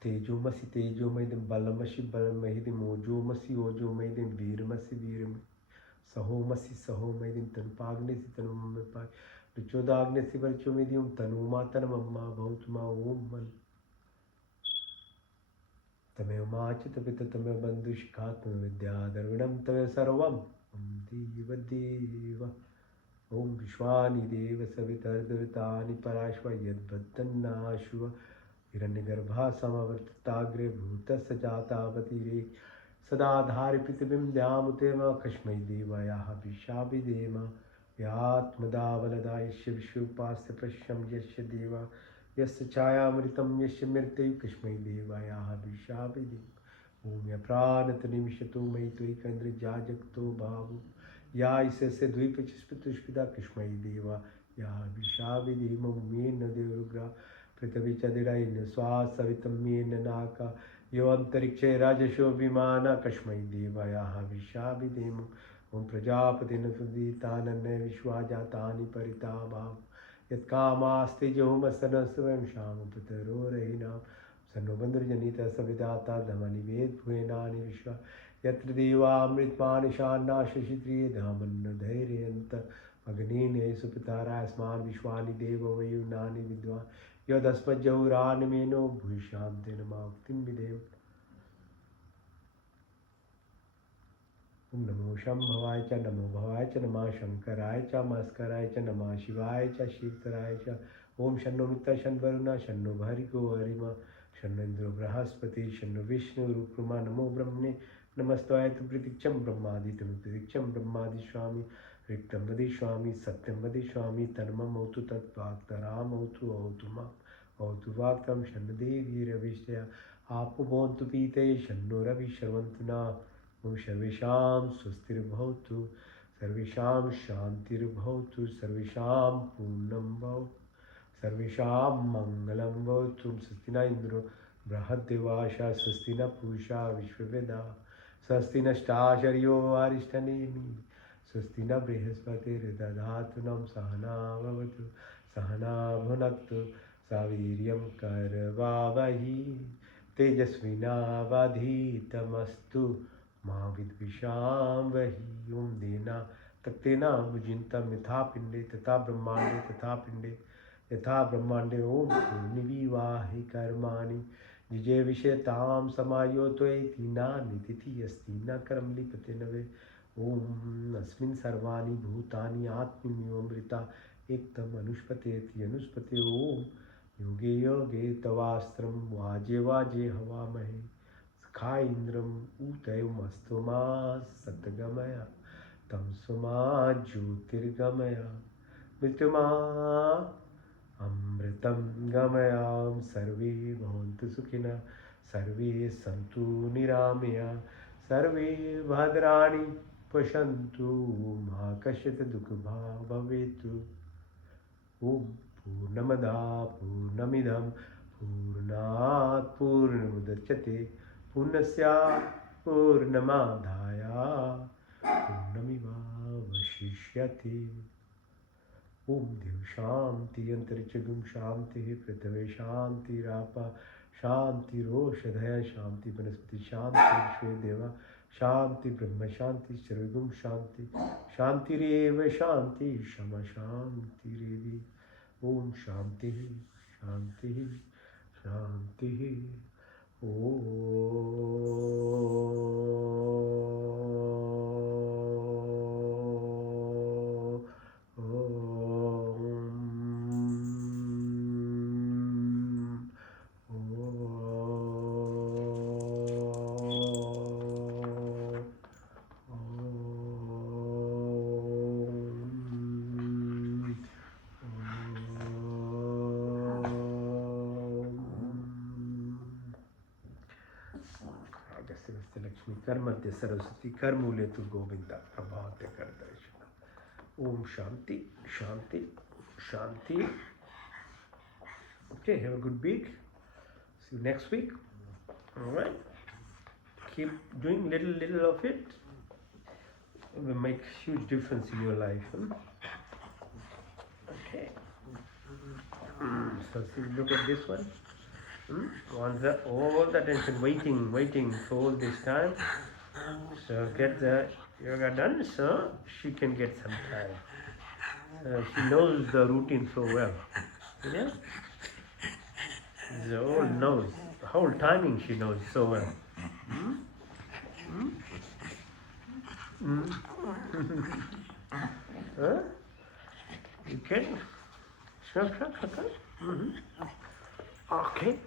तेजोमसि तेजोमयिदं बलमसि बलमहिदं ओजोमसि ओजोमयिदं वीरमसि वीरम सहोमसि सहोमयिदं तनुपाग्नेसि तनुमपाय ऋचोदाग्नेसि वर्चोमेदिं तनुमा तन्मम्मा भवतु मा। ओम मन तमेव माचित पित तमेव बंधुशिखा तमेव विद्या द्रविणं तमेव सर्वं देव देव। ओम विश्वानि देव सवितर्दवितानि पराश्व यद्वदन्नाशुव हिरण्यगर्भा समवर्तताग्रे भूतस्य जातावतीरे सदा धारि पृथिवीं द्यामुतेम कस्मै देवायाः विशाभिदेम व्यात्मदावलदा यस्य विश्वोपास्य पश्यं यस्य देवा यस्य छायामृतं यस्य मृत्यु कस्मै देवायाः विशाभिदेम। ओम या प्राणतनिमिषतो मयि त्वयिकेन्द्रजाजगतो भावो या ईशस्य द्वीपचिस्पृतुष्पिता कस्मै देवा या विशाभिदेम। मेन देवरुग्रा पृथ्वी चदिरैन स्वासवितं येन नाका यो अंतरिक्षे राजशो विमान कस्मै देवायाः विशाभिदेम। ओम प्रजापतिन सुदीतानन्य विश्वाजातानि परिता भाव यत्कामास्ते जोमसन स्वयं श्याम पितरो रहिनां सन्नो बन्धुर्जनिता सविदाता धमनि वेद भुवनानि विश्वा यत्र देवामृतपानिशान्ना शशित्रिये धामन्न धैर्यन्त अग्निने सुपितारास्मान् विश्वानि देवो वयुनानि विद्वान् यदस्मज्जहुरानमेनो भूषां तेन माक्तिं विदेव। ओम नमो शंभवाय च नमो भवाय च नमः शंकराय च मस्कराय च नमः शिवाय च शिवतराय च। ओम शन्नो मित्र शन्वरुण शन्नो भर्गो हरिमा शन्नो इंद्रो बृहस्पति शन्नो विष्णु रुक्मा। नमो ब्रह्मणे नमस्ताय तु प्रतीक्षं ब्रह्मादितं प्रतीक्षं ब्रह्मादिस्वामी रिक्तं वदिष्यामि सत्यं वदिष्यामि तन्ममौतु तत्वाक्तरामौतु औतु मा औतु वाक्तं शन्नो देवी रविष्टया आपो भवन्तु पीते शन्नो रवि शर्वन्तु न। ओम सर्वेषां स्वस्तिर्भवतु सर्वेषां शान्तिर्भवतु सर्वेषां पूर्णं भवतु सर्वेषां मङ्गलं भवतु। स्वस्ति न इन्द्रो Brahadevasha Sastina Pusha Vishwaveda Sastina Stasharyo Arishthanemi Sastina Brihaspati Dadhatunam Sahana Bhavatu Sahana Bhunaktu Saviryam Karvavahi Tejasvina Vadhitamastu Ma Vidvisham Vahi Om Dena Taktena Mujinta Mitha Pinde Tata Brahmande Tata Pinde Yatha Brahmande Om Nivivahi Karmani जिजे विषयताम समायो त्वयि नानि तिथि अस्ति न कर्म लिप्यते नवे ओम अस्मिन् सर्वाणि भूतानि आत्मन्योमृता एकदम अनुष्पतेति अनुष्पते ओम योगे योगे तवास्त्रम वाजे वाजे हवामहे सखा इंद्रम ऊतयमस्तमा सतगमय तम सुमा ज्योतिर्गमय मृत्युमा अमृतं गमयाम सर्वे भवन्तु सुखिनः सर्वे सन्तु निरामया सर्वे भद्राणि पश्यन्तु मा कश्चित् दुःखभाग् भवेत् ॐ पूर्णमदः पूर्णमिदं पूर्णात् पूर्णमुदच्यते पूर्णस्य पूर्णमादाय पूर्णमेवावशिष्यते ओम देव शांति अंतरिक्ष गुम शांति पृथ्वी शांति रापा शांति रोषधय शांति वनस्पति शांति विश्व देवा शांति ब्रह्म शांति सर्वगुम शांति शांतिरेव शांति क्षमा शांति रेवी ओम शांति शांति शांति लक्ष्मी कर्मध्य सरस्वती कर्मूले तु गोविंदा प्रभाते कर दर्शन ओम शांति शांति शांति okay have a good week see you next week all right keep doing little of it will make huge difference in your life okay so see look at this one once all the attention waiting for all this time so get the yoga done so she can get some time she knows the routine so well yeah the whole knows the whole timing she knows so well huh? You can sure. Okay